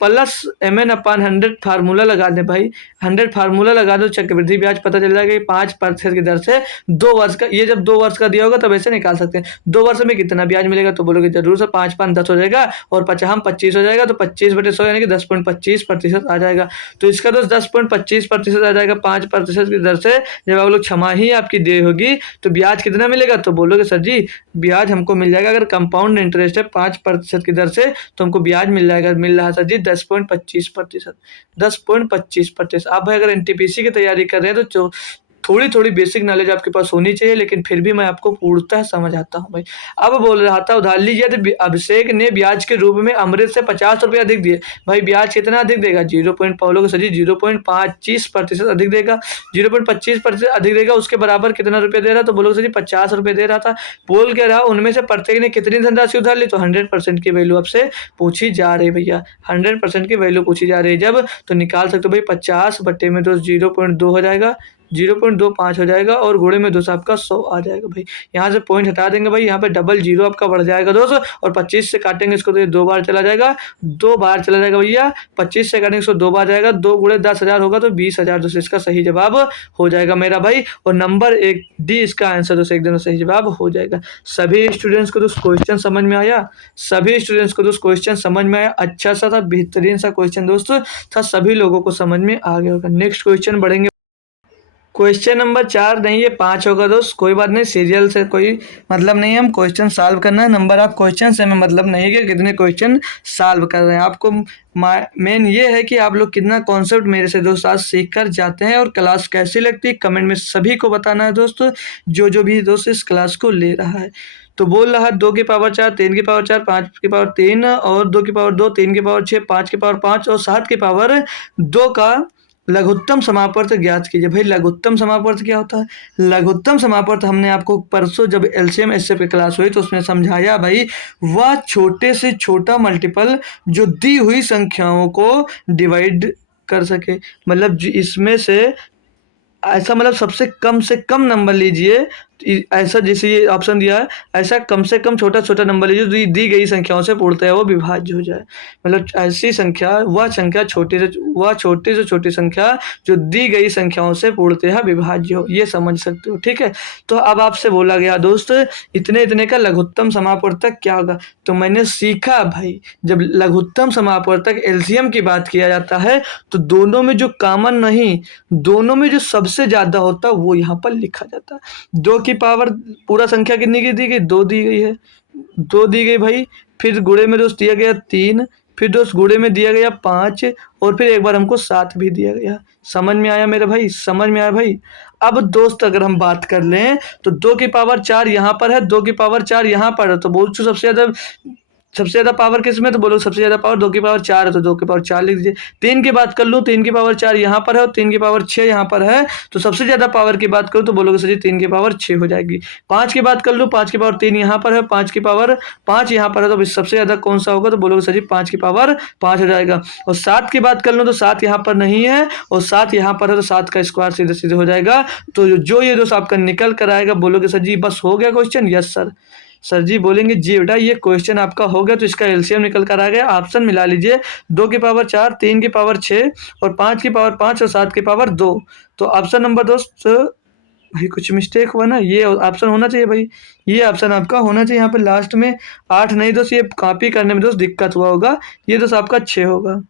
प्लस MN/100 फार्मूला लगा दें भाई, 100 फार्मूला लगा दो, चक्रवृद्धि ब्याज पता चल जाएगा कि 5% की दर से 2 वर्ष का, ये जब 2 वर्ष का दिया होगा तब ऐसे निकाल सकते हैं 2 वर्ष में कितना ब्याज मिलेगा। तो बोलोगे जरूर से 5 5 10 हो जाएगा और 25 हो जाएगा, तो 25/100 यानी कि 10.25% आ जाएगा। तो इसका तो 10.25% आ जाएगा 5% की दर से। जब आप लोग छमाही आपकी दे होगी तो ब्याज कितना मिलेगा? तो बोलोगे सर जी ब्याज हमको मिल जाएगा, अगर कंपाउंड इंटरेस्ट है 5% की दर से तो हमको ब्याज मिल रहा है सर जी 10.25%। 10.25%। आप भाई अगर एनटीपीसी की तैयारी कर रहे हैं तो थोड़ी बेसिक नॉलेज आपके पास होनी चाहिए, लेकिन फिर भी मैं आपको पूर्णतः समझ आता हूँ भाई। अब बोल रहा था उधार लीजिए तो अभिषेक ने ब्याज के रूप में अमृत से 50 रुपये अधिक दिए। भाई ब्याज कितना अधिक देगा? 0.25% अधिक देगा। 0.25% अधिक देगा, उसके बराबर कितना रुपये दे रहा? तो बोलोगे सर जी 50 रुपये दे रहा था। बोल क्या रहा, उनमें से प्रत्येक ने कितनी धनराशि उधार ली? तो 100% की वैल्यू आपसे पूछी जा रही है भैया, 100% की वैल्यू पूछी जा रही है जब, तो निकाल सकते हो भाई 50/2 0.2 हो जाएगा, 0.25 हो जाएगा और गुणे में 2 से आपका 100 आ जाएगा भाई। यहाँ से पॉइंट हटा देंगे भाई, यहाँ पे डबल जीरो आपका बढ़ जाएगा दोस्त, और 25 से काटेंगे इसको तो ये 2 बार चला जाएगा, 2 बार चला जाएगा भैया। 25 से काटेंगे इसको 2 बार जाएगा, 2 गुणे 10,000 होगा तो 20,000 दोस्तों इसका सही जवाब हो जाएगा मेरा भाई। और नंबर 1 डी इसका आंसर दोस्तों एकदम सही जवाब हो जाएगा। सभी स्टूडेंट्स को दोस्त क्वेश्चन समझ में आया? सभी स्टूडेंट्स को दोस्त क्वेश्चन समझ में आया? अच्छा सा था, बेहतरीन सा क्वेश्चन दोस्त था, सभी लोगों को समझ में आ गया होगा। नेक्स्ट क्वेश्चन बढ़ेंगे। क्वेश्चन नंबर 4 नहीं, ये 5 होगा दोस्त, कोई बात नहीं, सीरियल से कोई मतलब नहीं है, हम क्वेश्चन सॉल्व करना है। नंबर आप क्वेश्चन से हमें मतलब नहीं है कि कितने क्वेश्चन सॉल्व कर रहे हैं। आपको मेन ये है कि आप लोग कितना कॉन्सेप्ट मेरे से दोस्त आज सीख कर जाते हैं और क्लास कैसी लगती है कमेंट में सभी को बताना है दोस्तों, जो भी दोस्त इस क्लास को ले रहा है। तो बोल रहा है 2 की पावर 4, 3 की पावर 4, 5 की पावर 3 और 2 की पावर 2, 3 की पावर 6, 5 की पावर 5 और 7 की पावर 2 का लघुत्तम समापवर्त ज्ञात कीजिए। भाई लघुत्तम समापवर्त क्या होता है? लघुत्तम समापवर्त हमने आपको परसों जब एलसीएम एसएफ की क्लास हुई तो उसमें समझाया भाई, वह छोटे से छोटा मल्टीपल जो दी हुई संख्याओं को डिवाइड कर सके। मतलब इसमें से ऐसा, मतलब सबसे कम से कम नंबर लीजिए, ऐसा जैसे ये ऑप्शन दिया है, ऐसा कम से कम छोटा छोटा नंबर लीजिए जो दी गई संख्याओं से पूर्णतः वो विभाज्य हो जाए। मतलब ऐसी संख्या, वह छोटी से छोटी संख्या जो दी गई संख्याओं से पूर्णतः विभाज्य हो, ये समझ सकते हो, ठीक है। तो अब आपसे बोला गया दोस्त इतने का लघुत्तम समापवर्तक क्या होगा, तो मैंने सीखा भाई जब लघुत्तम समापवर्तक एलसीएम की बात किया जाता है तो दोनों में जो कॉमन नहीं, दोनों में जो सबसे ज्यादा होता है वो यहाँ पर लिखा जाता है। 2 की पावर पूरा संख्या कितनी की दी गई? 2 दी गई है, 2 दी गई भाई, फिर गुणे में दोस्त दिया गया 3, फिर दोस्त गुणे में दिया गया 5 और फिर एक बार हमको 7 भी दिया गया। समझ में आया मेरे भाई? समझ में आया भाई? अब दोस्त अगर हम बात कर लें तो 2 की पावर 4 यहाँ पर है, 2 की पावर 4 यहाँ पर है, तो बोल सबसे ज्यादा सबसे ज़्यादा पावर किस में, तो बोलो सबसे ज़्यादा पावर 2 की पावर 4 है, तो 2 की पावर 4 लिख दीजिए। 3 की बात कर लूँ, 3 की पावर 4 यहाँ पर है और 3 की पावर 6 यहाँ पर है, तो सबसे ज़्यादा पावर की बात करूँ तो बोलोगे सर जी 3 की पावर 6 हो जाएगी। 5 की बात कर लूँ, 5 की पावर 3 यहाँ पर है, 5 की पावर 5 यहाँ पर है, तो सबसे ज़्यादा कौन सा होगा, तो बोलोगे सर जी 5 की पावर 5 हो जाएगा। और 7 की बात कर लूँ तो 7 यहाँ पर नहीं है और 7 यहाँ पर है, तो 7 का स्क्वायर सीधे सीधे हो जाएगा। तो जो ये दोस्त आपका निकल कर आएगा, बोलोगे सर जी बस हो गया क्वेश्चन, यस सर। सर जी बोलेंगे जी बेटा ये क्वेश्चन आपका हो गया, तो इसका एलसीएम निकल कर आ गया। ऑप्शन मिला लीजिए, 2 की पावर 4, 3 की पावर 6 और 5 की पावर 5 और 7 की पावर 2। तो ऑप्शन नंबर दोस्त भाई कुछ मिस्टेक हुआ ना, ये ऑप्शन होना चाहिए भाई, ये ऑप्शन आपका होना चाहिए यहाँ पे लास्ट में। 8 नहीं दोस्त, ये कॉपी करने में दोस्त दिक्कत हुआ होगा, ये दोस्त आपका 6 होगा,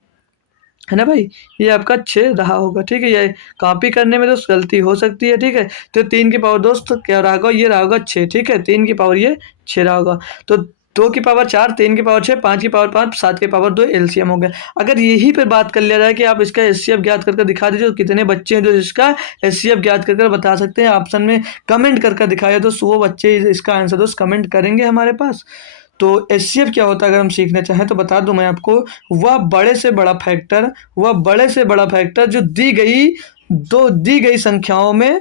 है ना भाई, ये आपका 6 रहा होगा। ठीक है, ये कॉपी करने में दोस्त गलती हो सकती है। ठीक है, तो 3 की पावर दोस्त क्या रहा होगा, ये रहा होगा 6। ठीक है, 3 की पावर ये 6 रहा होगा। तो 2 की पावर 4, 3 की पावर 6, 5 की पावर 5, 7 की पावर 2 एलसीएम हो गया। अगर यही पे बात कर लिया जाए कि आप इसका एचसीएफ ज्ञात करके दिखा दीजिए, तो कितने बच्चे हैं जो इसका एचसीएफ ज्ञात करके बता सकते हैं, ऑप्शन में कमेंट करके दिखाया दोस्त, वो बच्चे इसका आंसर दोस्त कमेंट करेंगे हमारे पास। तो एचसीएफ क्या होता है अगर हम सीखना चाहें तो बता दूं मैं आपको, वह बड़े से बड़ा फैक्टर, वह बड़े से बड़ा फैक्टर जो दी गई संख्याओं में,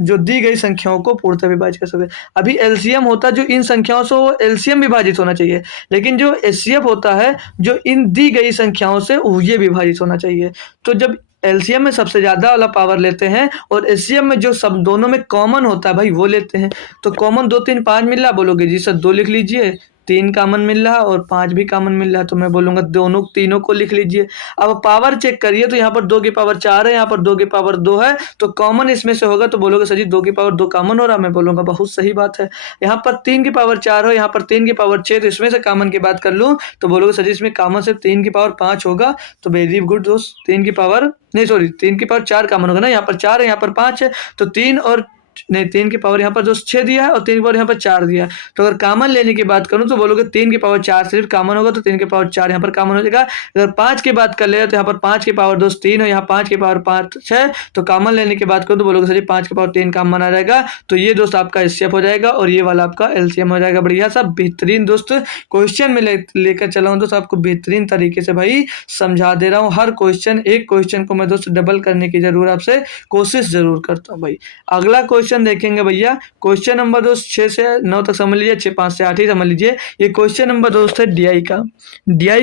जो दी गई संख्याओं को पूर्णतः विभाजित कर सकते हैं। अभी एलसीएम होता है जो इन संख्याओं से वो एलसीएम विभाजित होना चाहिए, लेकिन जो एचसीएफ होता है जो इन दी गई संख्याओं से ये विभाजित होना चाहिए। तो जब एलसीएम में सबसे ज़्यादा वाला पावर लेते हैं और एचसीएफ में जो सब दोनों में कॉमन होता है भाई वो लेते हैं, तो कॉमन 2 3 5 मिल रहा, बोलोगे जी सर 2 लिख लीजिए, 3 कॉमन मिल रहा और 5 भी कॉमन मिल रहा है, तो मैं बोलूँगा दोनों तीनों को लिख लीजिए। अब पावर चेक करिए, तो यहाँ पर 2 की पावर 4 है, यहाँ पर 2 की पावर 2 है, तो कॉमन इसमें से होगा, तो बोलोगे सर जी 2 की पावर 2 कॉमन हो रहा, मैं बोलूँगा बहुत सही बात है। यहाँ पर 3 की पावर 4 हो, यहाँ पर 3 की पावर 6, तो इसमें से कॉमन की बात कर लूँ तो बोलोगे सर जी इसमें कॉमन से 3 की पावर 5 होगा, तो वेरी गुड दोस्त। 3 की पावर नहीं सॉरी 3 की पावर 4 कॉमन होगा ना, यहाँ पर 4 है यहाँ पर 5 है, तो 3 और नहीं 3 की पावर यहाँ पर जो 6 दिया है और 3 की पावर यहाँ पर 4 दिया है, तो अगर कॉमन लेने की बात करूँ तो बोलोगे 3 की पावर 4 सिर्फ कॉमन होगा, तो 3 की पावर 4 यहाँ पर कॉमन हो जाएगा। अगर 5 की बात कर ले तो यहाँ पर 5 की पावर दोस्त 3 और यहाँ 5 की पावर 5 है, तो कॉमन लेने की बात करूँ तो बोलोगे सर 5 की पावर 3 कॉमन आ जाएगा, तो ये दोस्त आपका एचसीएफ हो जाएगा और ये वाला आपका एलसीएम हो जाएगा। बढ़िया सा बेहतरीन दोस्त क्वेश्चन में लेकर चला हूँ दोस्त, आपको बेहतरीन तरीके से भाई समझा दे रहा हूँ। हर क्वेश्चन एक क्वेश्चन को मैं दोस्त डबल करने की जरूर आपसे कोशिश जरूर करता हूँ भाई। अगला क्वेश्चन देखेंगे भैया, क्वेश्चन नंबर दोस्त 6 से 9 तक समझ लीजिए, 5 से 8 ही समझ लीजिए। ये क्वेश्चन नंबर दोस्त है डीआई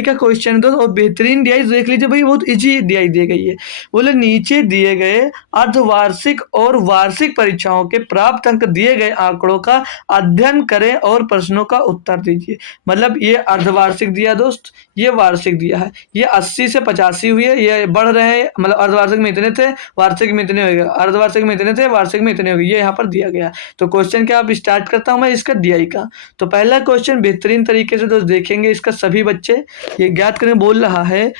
का क्वेश्चन है दोस्त, और बेहतरीन डीआई देख लीजिए भाई, बहुत इजी डीआई दी गई है। बोले नीचे दिए गए अर्धवार्षिक और वार्षिक परीक्षाओं के प्राप्त अंक दिए गए आंकड़ों का अध्ययन करें और प्रश्नों का उत्तर दीजिए। मतलब ये अर्धवार्षिक दिया दोस्त, ये वार्षिक दिया है, ये 80 से 85 हुई है, ये बढ़ रहे हैं, मतलब अर्धवार्षिक में इतने थे, वार्षिक में इतने हो गए, अर्धवार्षिक में इतने थे, वार्षिक में इतने हो गए, ये यहाँ पर दिया गया। तो क्वेश्चन क्या आप स्टार्ट करता हूं मैं इसका डीआई का। तो पहला क्वेश्चन बेहतरीन तरीके से दोस्त देखेंगे इसका, सभी बच्चे ये ज्ञात करने बोल रहा है,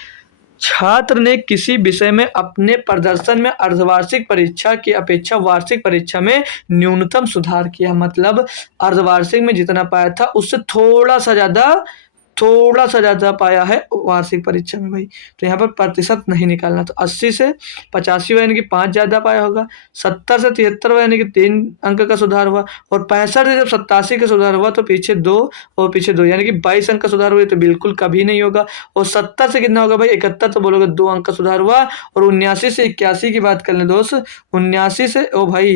छात्र ने किसी विषय में अपने प्रदर्शन में अर्धवार्षिक परीक्षा की अपेक्षा वार्षिक परीक्षा में न्यूनतम सुधार किया। मतलब अर्धवार्षिक में जितना पाया था उससे थोड़ा सा ज़्यादा पाया है वार्षिक परीक्षा में भाई। तो यहाँ पर प्रतिशत नहीं निकालना, तो 80 से 85 यानी कि 5 ज़्यादा पाया होगा, 70 से 73 यानी कि 3 अंक का सुधार हुआ, और 65 से जब 87 का सुधार हुआ तो पीछे 2 और पीछे 2 यानी कि 22 अंक का सुधार हुआ, तो बिल्कुल कभी नहीं होगा। और 70 से कितना होगा भाई 71, तो बोलोगे 2 अंक का सुधार हुआ। और 79 से 81 की बात कर लें दोस्त, 79 से ओ भाई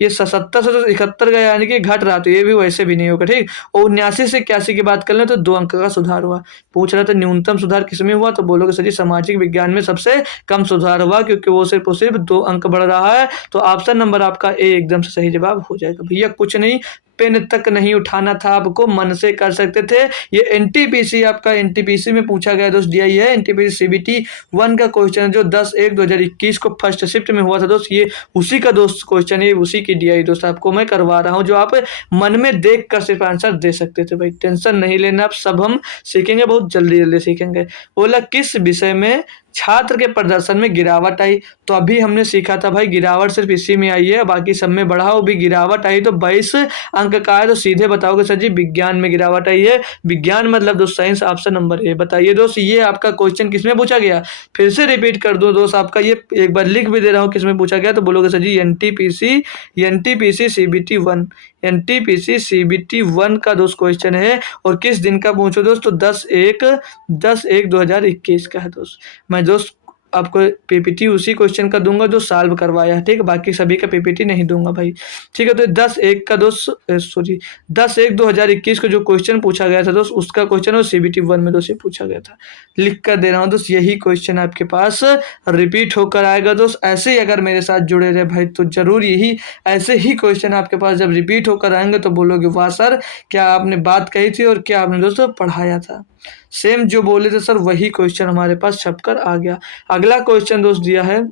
ये 77 से तो 71 गया यानी कि घट रहा, तो ये भी वैसे भी नहीं होगा ठीक। और 79 से 81 की बात कर लें तो 2 अंक का सुधार हुआ। पूछ रहा था न्यूनतम सुधार किसमें हुआ, तो बोलोगे सर जी सामाजिक विज्ञान में सबसे कम सुधार हुआ, क्योंकि वो सिर्फ और सिर्फ 2 अंक बढ़ रहा है। तो ऑप्शन नंबर आपका ए एकदम से सही जवाब हो जाएगा भैया। कुछ नहीं, पेन तक नहीं उठाना था आपको, मन से कर सकते थे। ये एनटीपीसी आपका एनटीपीसी में पूछा गया दोस्त, दिया ही है एनटीपीसी सीबीटी 1 का क्वेश्चन जो 10/1/2021 को फर्स्ट शिफ्ट में हुआ था दोस्त, ये उसी का दोस्त क्वेश्चन है, उसी की डीआई दोस्त आपको मैं करवा रहा हूँ, जो आप मन में देख कर सिर्फ आंसर दे सकते थे भाई। टेंशन नहीं लेना, आप सब हम सीखेंगे, बहुत जल्दी जल्दी सीखेंगे। बोला किस विषय में छात्र के प्रदर्शन में गिरावट आई। तो अभी हमने सीखा था भाई गिरावट सिर्फ इसी में आई है, बाकी सब में बढ़ा, भी गिरावट आई तो 22 अंक का है। तो सीधे बताओगे सर जी विज्ञान में गिरावट आई है। विज्ञान मतलब दोस्त साइंस, ऑप्शन नंबर ए। बताइए दोस्त ये आपका क्वेश्चन किसमें पूछा गया, फिर से रिपीट कर दो दोस्त, आपका ये एक बार लिख भी दे रहा हूँ किसमें पूछा गया। तो बोलोगे सर जी एनटीपीसी सीबीटी 1, एनटीपीसी सीबीटी 1 का दोस्त क्वेश्चन है। और किस दिन का पूछो दोस्त, तो 10/1/2021 का है दोस्त। मैं दोस्त आपको पीपीटी उसी क्वेश्चन का दूंगा जो सॉल्व करवाया है, ठीक है, बाकी सभी का पीपीटी नहीं दूंगा भाई, ठीक है। तो 10/1 का दोस्त 10/1/2021 को जो क्वेश्चन पूछा गया था दोस्त, उसका क्वेश्चन और सीबीटी 1 में दोस्त ये पूछा गया था। लिख कर दे रहा हूँ दोस्त, यही क्वेश्चन आपके पास रिपीट होकर आएगा दोस्त। ऐसे ही अगर मेरे साथ जुड़े रहे भाई तो जरूर यही ऐसे ही क्वेश्चन आपके पास जब रिपीट होकर आएंगे तो बोलोगे वाह सर क्या आपने बात कही थी और क्या आपने दोस्तों पढ़ाया था। सेम जो बोले थे सर वही क्वेश्चन हमारे पास छपकर आ गया। अगला क्वेश्चन दोस्त दिया है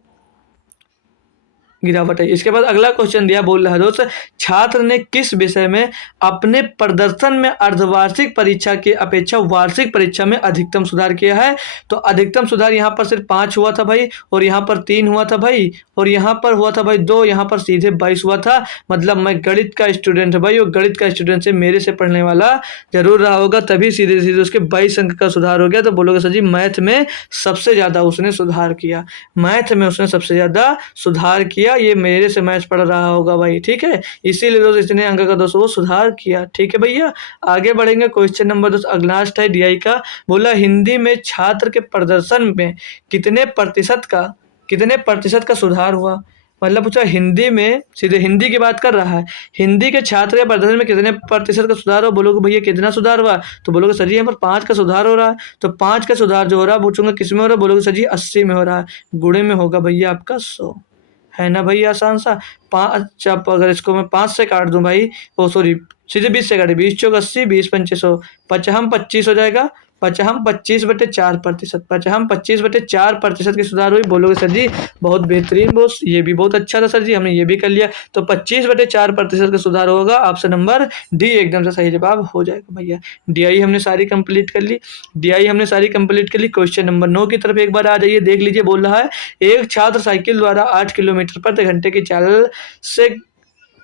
गिरावट है। इसके बाद अगला क्वेश्चन दिया, बोल रहा है दोस्त छात्र ने किस विषय में अपने प्रदर्शन में अर्धवार्षिक परीक्षा की अपेक्षा वार्षिक परीक्षा में अधिकतम सुधार किया है। तो अधिकतम सुधार यहाँ पर सिर्फ 5 हुआ था भाई, और यहाँ पर 3 हुआ था भाई, और यहाँ पर हुआ था भाई 2, यहाँ पर सीधे 22 हुआ था। मतलब मैं गणित का स्टूडेंट है भाई, और गणित का स्टूडेंट से मेरे से पढ़ने वाला जरूर रहा होगा, तभी सीधे सीधे उसके 22 अंक का सुधार हो गया। तो बोलोगे सर जी मैथ में सबसे ज़्यादा उसने सुधार किया, मैथ में उसने सबसे ज़्यादा सुधार किया, ये मेरे से मैच पढ़ रहा होगा भाई, ठीक है, इसीलिए दोस्त इतने अंक का दोस्त वो सुधार किया, ठीक है भैया। आगे बढ़ेंगे, क्वेश्चन नंबर दोस्त लास्ट है डीआई का। बोला हिंदी में छात्र के प्रदर्शन में कितने प्रतिशत का सुधार हुआ। मतलब पूछा हिंदी में, सीधे हिंदी की बात कर रहा है, हिंदी के छात्र के प्रदर्शन में कितने प्रतिशत का सुधार हो। बोलोगे भैया कितना सुधार हुआ, तो बोलोगे सर जी यहाँ पर 5 का सुधार हो रहा है। तो 5 का सुधार जो हो रहा है पूछूंगा किस में हो रहा है, बोलोगे सर जी 80 में हो रहा है, गुणे में होगा भैया आपका 100, है ना भैया आसान सा। 5 अब अगर इसको मैं 5 से काट दूं भाई, ओ सॉरी सीधे 20 से काटे, 20 चौक 80, 20 पंचे 100, 25 हो जाएगा, 25/4%, 25/4% की सुधार हुई। बोलोगे सर जी बहुत बेहतरीन बोस, ये भी बहुत अच्छा था सर जी, हमने ये भी कर लिया। तो 25/4% का सुधार होगा, ऑप्शन नंबर डी एकदम से सही जवाब हो जाएगा भैया। डीआई हमने सारी कंप्लीट कर ली, क्वेश्चन नंबर 9 की तरफ एक बार आ जाइए, देख लीजिए। बोल रहा है एक छात्र साइकिल द्वारा 8 किलोमीटर प्रति घंटे की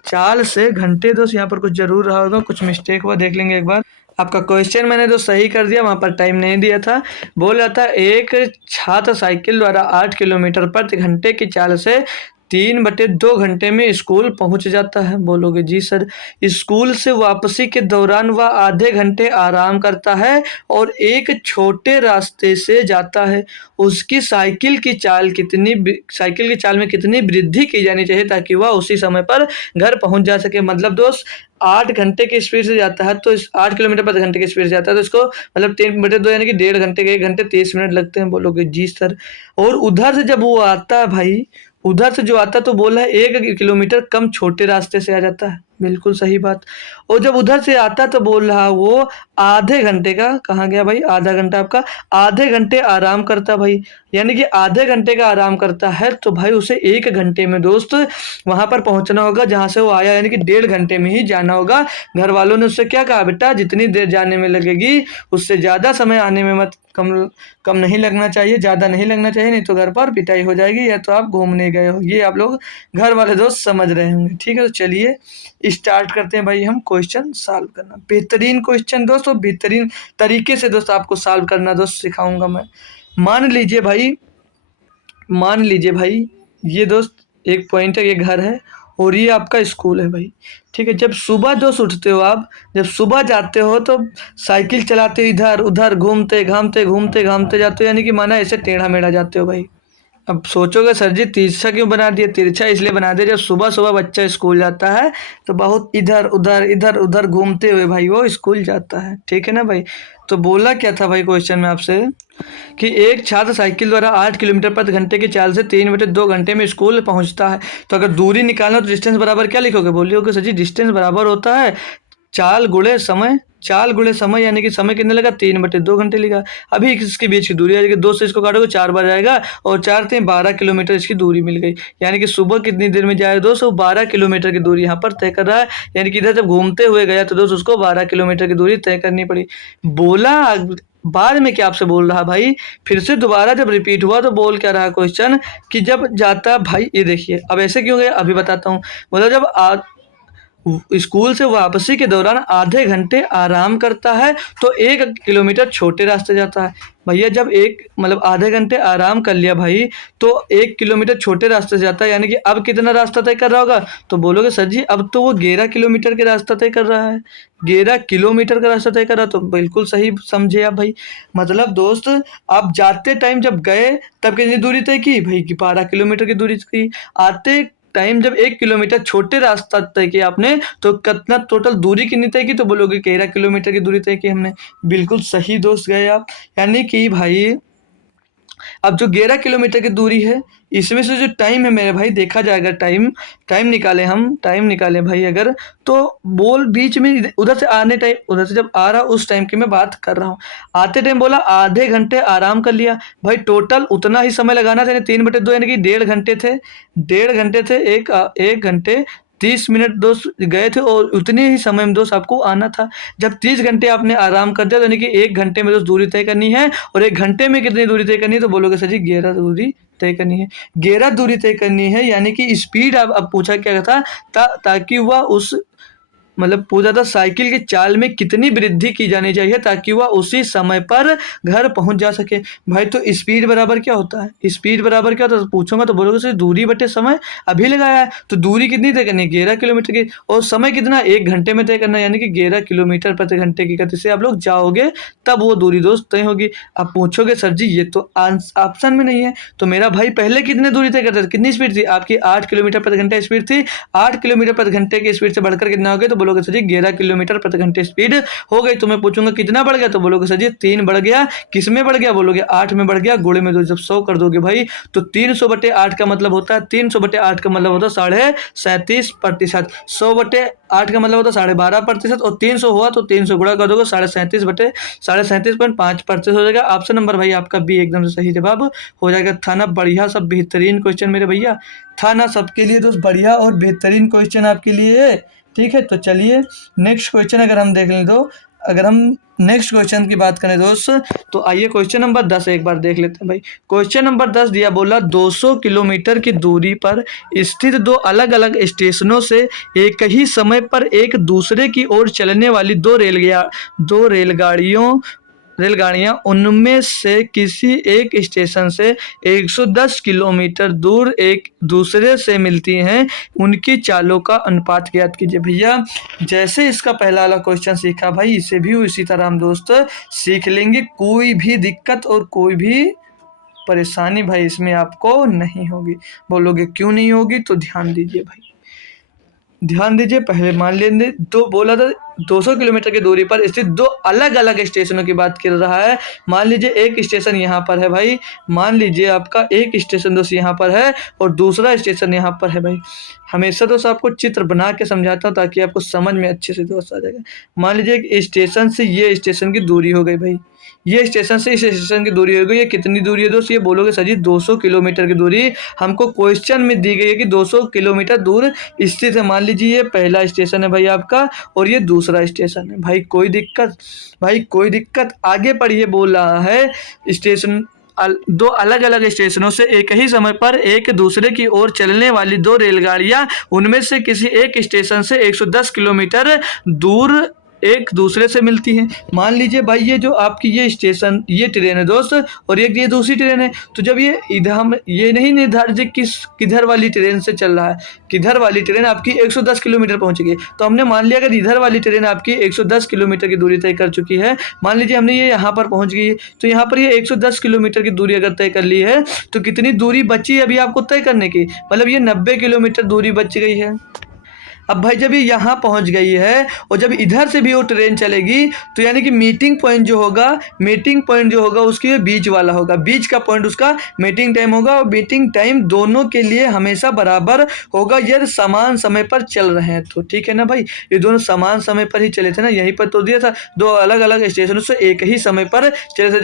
चाल से घंटे, दोस्त यहाँ पर कुछ जरूर रहा होगा, कुछ मिस्टेक हुआ, देख लेंगे एक बार। आपका क्वेश्चन मैंने जो सही कर दिया, वहाँ पर टाइम नहीं दिया था। बोल रहा था एक छात्र साइकिल द्वारा 8 किलोमीटर प्रति घंटे की चाल से 3/2 घंटे में स्कूल पहुंच जाता है। बोलोगे जी सर स्कूल से वापसी के दौरान वह आधे घंटे आराम करता है और एक छोटे रास्ते से जाता है। उसकी साइकिल की चाल में कितनी वृद्धि की जानी चाहिए ताकि वह उसी समय पर घर पहुंच जा सके। मतलब दोस्त 8 घंटे की स्पीड से जाता है, तो इस 8 किलोमीटर प्रति घंटे की स्पीड से जाता है, तो इसको मतलब 3/2 यानी कि 1.5 घंटे के 1 घंटे 30 मिनट लगते हैं। बोलोगे जी सर। और उधर से जब वो आता है भाई, उधर से जो आता तो बोला है 1 किलोमीटर कम छोटे रास्ते से आ जाता है, बिल्कुल सही बात। और जब उधर से आता तो बोल रहा वो आधे घंटे का, कहाँ गया भाई आधा घंटा, आपका आधे घंटे आराम करता भाई, यानी कि आधे घंटे का आराम करता है। तो भाई उसे 1 घंटे में दोस्त वहां पर पहुंचना होगा जहां से वो आया, यानी कि 1.5 घंटे में ही जाना होगा। घर वालों ने उससे क्या कहा, बेटा जितनी देर जाने में लगेगी उससे ज़्यादा समय आने में मत कम नहीं लगना चाहिए, ज़्यादा नहीं लगना चाहिए, नहीं तो घर पर पिटाई हो जाएगी या तो आप घूमने गए हो। ये आप लोग घर वाले दोस्त समझ रहे होंगे, ठीक है। तो चलिए स्टार्ट करते हैं भाई हम क्वेश्चन सॉल्व करना। बेहतरीन क्वेश्चन दोस्तों, बेहतरीन तरीके से दोस्त आपको सॉल्व करना दोस्त सिखाऊंगा मैं। मान लीजिए भाई ये दोस्त एक पॉइंट है, ये घर है और ये आपका स्कूल है भाई, ठीक है। जब सुबह दोस्त उठते हो आप, जब सुबह जाते हो तो साइकिल चलाते हो, इधर उधर घूमते घामते जाते हो, यानी कि माना ऐसे टेढ़ा मेढ़ा जाते हो भाई। अब सोचोगे सर जी तिरछा क्यों बना दिया, तिरछा इसलिए बना दिया जब सुबह सुबह बच्चा स्कूल जाता है तो बहुत इधर उधर घूमते हुए भाई वो स्कूल जाता है, ठीक है ना भाई। तो बोला क्या था भाई क्वेश्चन में आपसे कि एक छात्र साइकिल द्वारा 8 किलोमीटर प्रति घंटे की चाल से 3/2 घंटे में स्कूल पहुंचता है। तो अगर दूरी निकालना तो डिस्टेंस बराबर क्या लिखोगे, बोलिए सर जी डिस्टेंस बराबर होता है चाल गुणे समय, यानी कि समय कितने लगा 3/2 घंटे लिखा। अभी इसके बीच की दूरी आ जाएगी, 2 से इसको काटोगे 4 बार जाएगा और 4 से 12 किलोमीटर इसकी दूरी मिल गई। यानी कि सुबह कितनी देर में जाएगा दोस्त, 12 किलोमीटर की दूरी यहाँ पर तय कर रहा है। यानी कि इधर जब घूमते हुए गया तो दोस्त उसको 12 किलोमीटर की दूरी तय करनी पड़ी। बोला बाद में क्या आपसे बोल रहा भाई, फिर से दोबारा जब रिपीट हुआ तो बोल क्या रहा क्वेश्चन कि जब जाता भाई, ये देखिए अब ऐसे क्यों गया अभी बताता हूँ। मतलब जब स्कूल से वापसी के दौरान आधे घंटे आराम करता है तो 1 किलोमीटर छोटे रास्ते जाता है। भैया जब एक मतलब आधे घंटे आराम कर लिया भाई तो 1 किलोमीटर छोटे रास्ते से जाता है, यानी कि अब कितना रास्ता तय कर रहा होगा। तो बोलोगे सर जी अब तो वो 11 किलोमीटर के रास्ता तय कर रहा है, 11 किलोमीटर का रास्ता तय कर रहा है। तो बिल्कुल सही समझे आप भाई। मतलब दोस्त आप जाते टाइम जब गए तब कितनी दूरी तय की भाई कि 12 किलोमीटर की दूरी की। आते टाइम जब 1 किलोमीटर छोटे रास्ता तय किया आपने तो कितना टोटल दूरी कितनी तय की, तो बोलोगे 13 किलोमीटर की दूरी तय की हमने। बिल्कुल सही दोस्त गए आप। यानी कि भाई अब जो 11 किलोमीटर की दूरी है इसमें से जो टाइम है मेरे भाई, देखा जाएगा टाइम, टाइम निकालें भाई अगर, तो बोल बीच में उधर से आने टाइम, उधर से जब आ रहा उस टाइम की मैं बात कर रहा हूँ। आते टाइम बोला आधे घंटे आराम कर लिया भाई, टोटल उतना ही समय लगाना था, 3/2 यानी कि 1.5 घंटे थे, 1.5 घंटे थे, 1 घंटे 30 मिनट दोस्त गए थे और उतने ही समय में दोस्त आपको आना था। जब 30 घंटे आपने आराम कर दिया तो यानी कि 1 घंटे में दोस्त दूरी तय करनी है, और 1 घंटे में कितनी दूरी तय करनी है, तो बोलोगे सर जी 11 दूरी तय करनी है। 11 दूरी तय करनी है, यानी कि स्पीड अब पूछा क्या था ताकि वह उस मतलब पूछा था साइकिल की चाल में कितनी वृद्धि की जानी चाहिए ताकि वह उसी समय पर घर पहुंच जा सके। भाई तो स्पीड बराबर क्या होता है, स्पीड बराबर क्या होता है, तो पूछूंगा तो बोलोगे सर दूरी बटे समय, अभी लगाया है तो दूरी कितनी तय करनी है 11 किलोमीटर की, और समय कितना 1 घंटे में तय करना है, यानी कि 11 किलोमीटर प्रति घंटे की गति से आप लोग जाओगे तब वो दूरी दोस्त तय होगी। आप पूछोगे सर जी ये तो ऑप्शन में नहीं है, तो मेरा भाई पहले कितने दूरी तय करते थे, कितनी स्पीड थी आपकी 8 किलोमीटर प्रति घंटे स्पीड थी, 8 किलोमीटर प्रति घंटे की स्पीड से बढ़कर कितना हो गया, तो बोलोगे सर जी 11 किलोमीटर प्रति घंटे स्पीड हो गई। तो मैं पूछूंगा कितना बढ़ गया, तो बोलोगे सर जी 3 बढ़ गया, किस में बढ़ गया, बोलोगे 8 में बढ़ गया, गुणे में दो जब 100 कर दोगे भाई तो 300/8 का मतलब होता है, 300/8 का मतलब होता है 37.37%, 100/8 का मतलब होता है 12.5%, और 300 हुआ तो 300 गुणा कर दोगे 37.5% हो जाएगा। ऑप्शन नंबर भाई आपका बी एकदम से सही जवाब हो जाएगा। था ना बढ़िया, सब बेहतरीन क्वेश्चन मेरे भैया, था ना सबके लिए दोस्त बढ़िया और बेहतरीन क्वेश्चन आपके लिए। ठीक है तो चलिए नेक्स्ट क्वेश्चन अगर हम देख लें तो, अगर हम नेक्स्ट क्वेश्चन की बात करें दोस्त तो आइए क्वेश्चन नंबर 10 एक बार देख लेते हैं भाई। क्वेश्चन नंबर 10 दिया, बोला 200 किलोमीटर की दूरी पर स्थित दो अलग अलग स्टेशनों से एक ही समय पर एक दूसरे की ओर चलने वाली दो रेलगाड़ियां उनमें से किसी एक स्टेशन से 110 किलोमीटर दूर एक दूसरे से मिलती हैं, उनकी चालों का अनुपात ज्ञात कीजिए। भैया जैसे इसका पहला वाला क्वेश्चन सीखा भाई इसे भी उसी तरह हम दोस्त सीख लेंगे, कोई भी दिक्कत और कोई भी परेशानी भाई इसमें आपको नहीं होगी। बोलोगे क्यों नहीं होगी, तो ध्यान दीजिए भाई, ध्यान दीजिए। पहले मान लेंगे तो बोला था 200 किलोमीटर की दूरी पर स्थित दो अलग अलग स्टेशनों की बात कर रहा है। मान लीजिए एक स्टेशन यहाँ पर है भाई, मान लीजिए आपका एक स्टेशन दोस्त यहाँ पर है और दूसरा स्टेशन यहाँ पर है भाई। हमेशा दोस्त आपको चित्र बना के समझाता हूँ ताकि आपको समझ में अच्छे से दोस्त आ जाएगा। मान लीजिए एक स्टेशन से ये स्टेशन की दूरी हो गई भाई, ये स्टेशन से इस स्टेशन की दूरी हो गई, ये कितनी दूरी है दोस्त, ये बोलोगे सर जी 200 किलोमीटर की दूरी हमको क्वेश्चन में दी गई है कि 200 किलोमीटर दूर स्थित है। मान लीजिए ये पहला स्टेशन है भाई आपका और ये दूसरा स्टेशन है भाई, कोई दिक्कत भाई, कोई दिक्कत। आगे पढ़िए, बोल रहा है स्टेशन दो अलग अलग स्टेशनों से एक ही समय पर एक दूसरे की ओर चलने वाली दो रेलगाड़ियां उनमें से किसी एक स्टेशन से 110 किलोमीटर दूर एक दूसरे से मिलती हैं। मान लीजिए भाई ये जो आपकी ये स्टेशन ये ट्रेन है दोस्त और एक ये दूसरी ट्रेन है, तो जब ये इधर हम ये नहीं निर्धारित किधर वाली ट्रेन से चल रहा है, किधर वाली ट्रेन आपकी 110 किलोमीटर पहुंचेगी, तो हमने मान लिया अगर इधर वाली ट्रेन आपकी 110 किलोमीटर की दूरी तय कर चुकी है, मान लीजिए हमने ये यहाँ पर पहुंच गई, तो यहाँ पर ये 110 किलोमीटर की दूरी अगर तय कर ली है तो कितनी दूरी बची है अभी आपको तय करने की, मतलब ये 90 किलोमीटर दूरी बच गई है। अब भाई जब ये यहाँ पहुँच गई है और जब इधर से भी वो ट्रेन चलेगी तो यानी कि मीटिंग पॉइंट जो होगा उसके बीच वाला होगा, बीच का पॉइंट उसका मीटिंग टाइम होगा, और मीटिंग टाइम दोनों के लिए हमेशा बराबर होगा यदि समान समय पर चल रहे हैं तो। ठीक है ना भाई, ये दोनों समान समय पर ही चले थे ना, यहीं पर तो दिया था दो अलग अलग स्टेशनों से एक ही समय पर चले थे।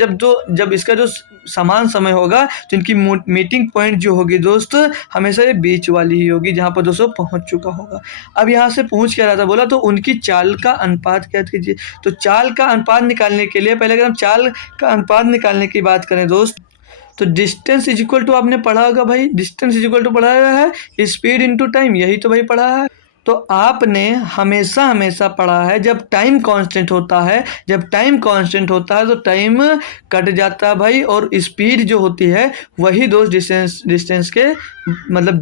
जब इसका जो समान समय होगा तो इनकी मीटिंग पॉइंट जो होगी दोस्त हमेशा ये बीच वाली ही होगी जहाँ पर दोस्तों पहुँच चुका होगा। अब यहाँ से पूछ क्या रहा था, बोला तो उनकी चाल का अनुपात ज्ञात कीजिए। तो चाल का अनुपात निकालने के लिए पहले अगर हम चाल का अनुपात निकालने की बात करें दोस्त, तो डिस्टेंस इज इक्वल टू आपने पढ़ा होगा भाई, डिस्टेंस इज इक्वल टू पढ़ा है स्पीड इनटू टाइम, यही तो भाई पढ़ा है। तो आपने हमेशा हमेशा पढ़ा है जब टाइम कांस्टेंट होता है, जब टाइम कांस्टेंट होता है तो टाइम कट जाता है भाई, और स्पीड जो होती है वही दोस्त डिस्टेंस के मतलब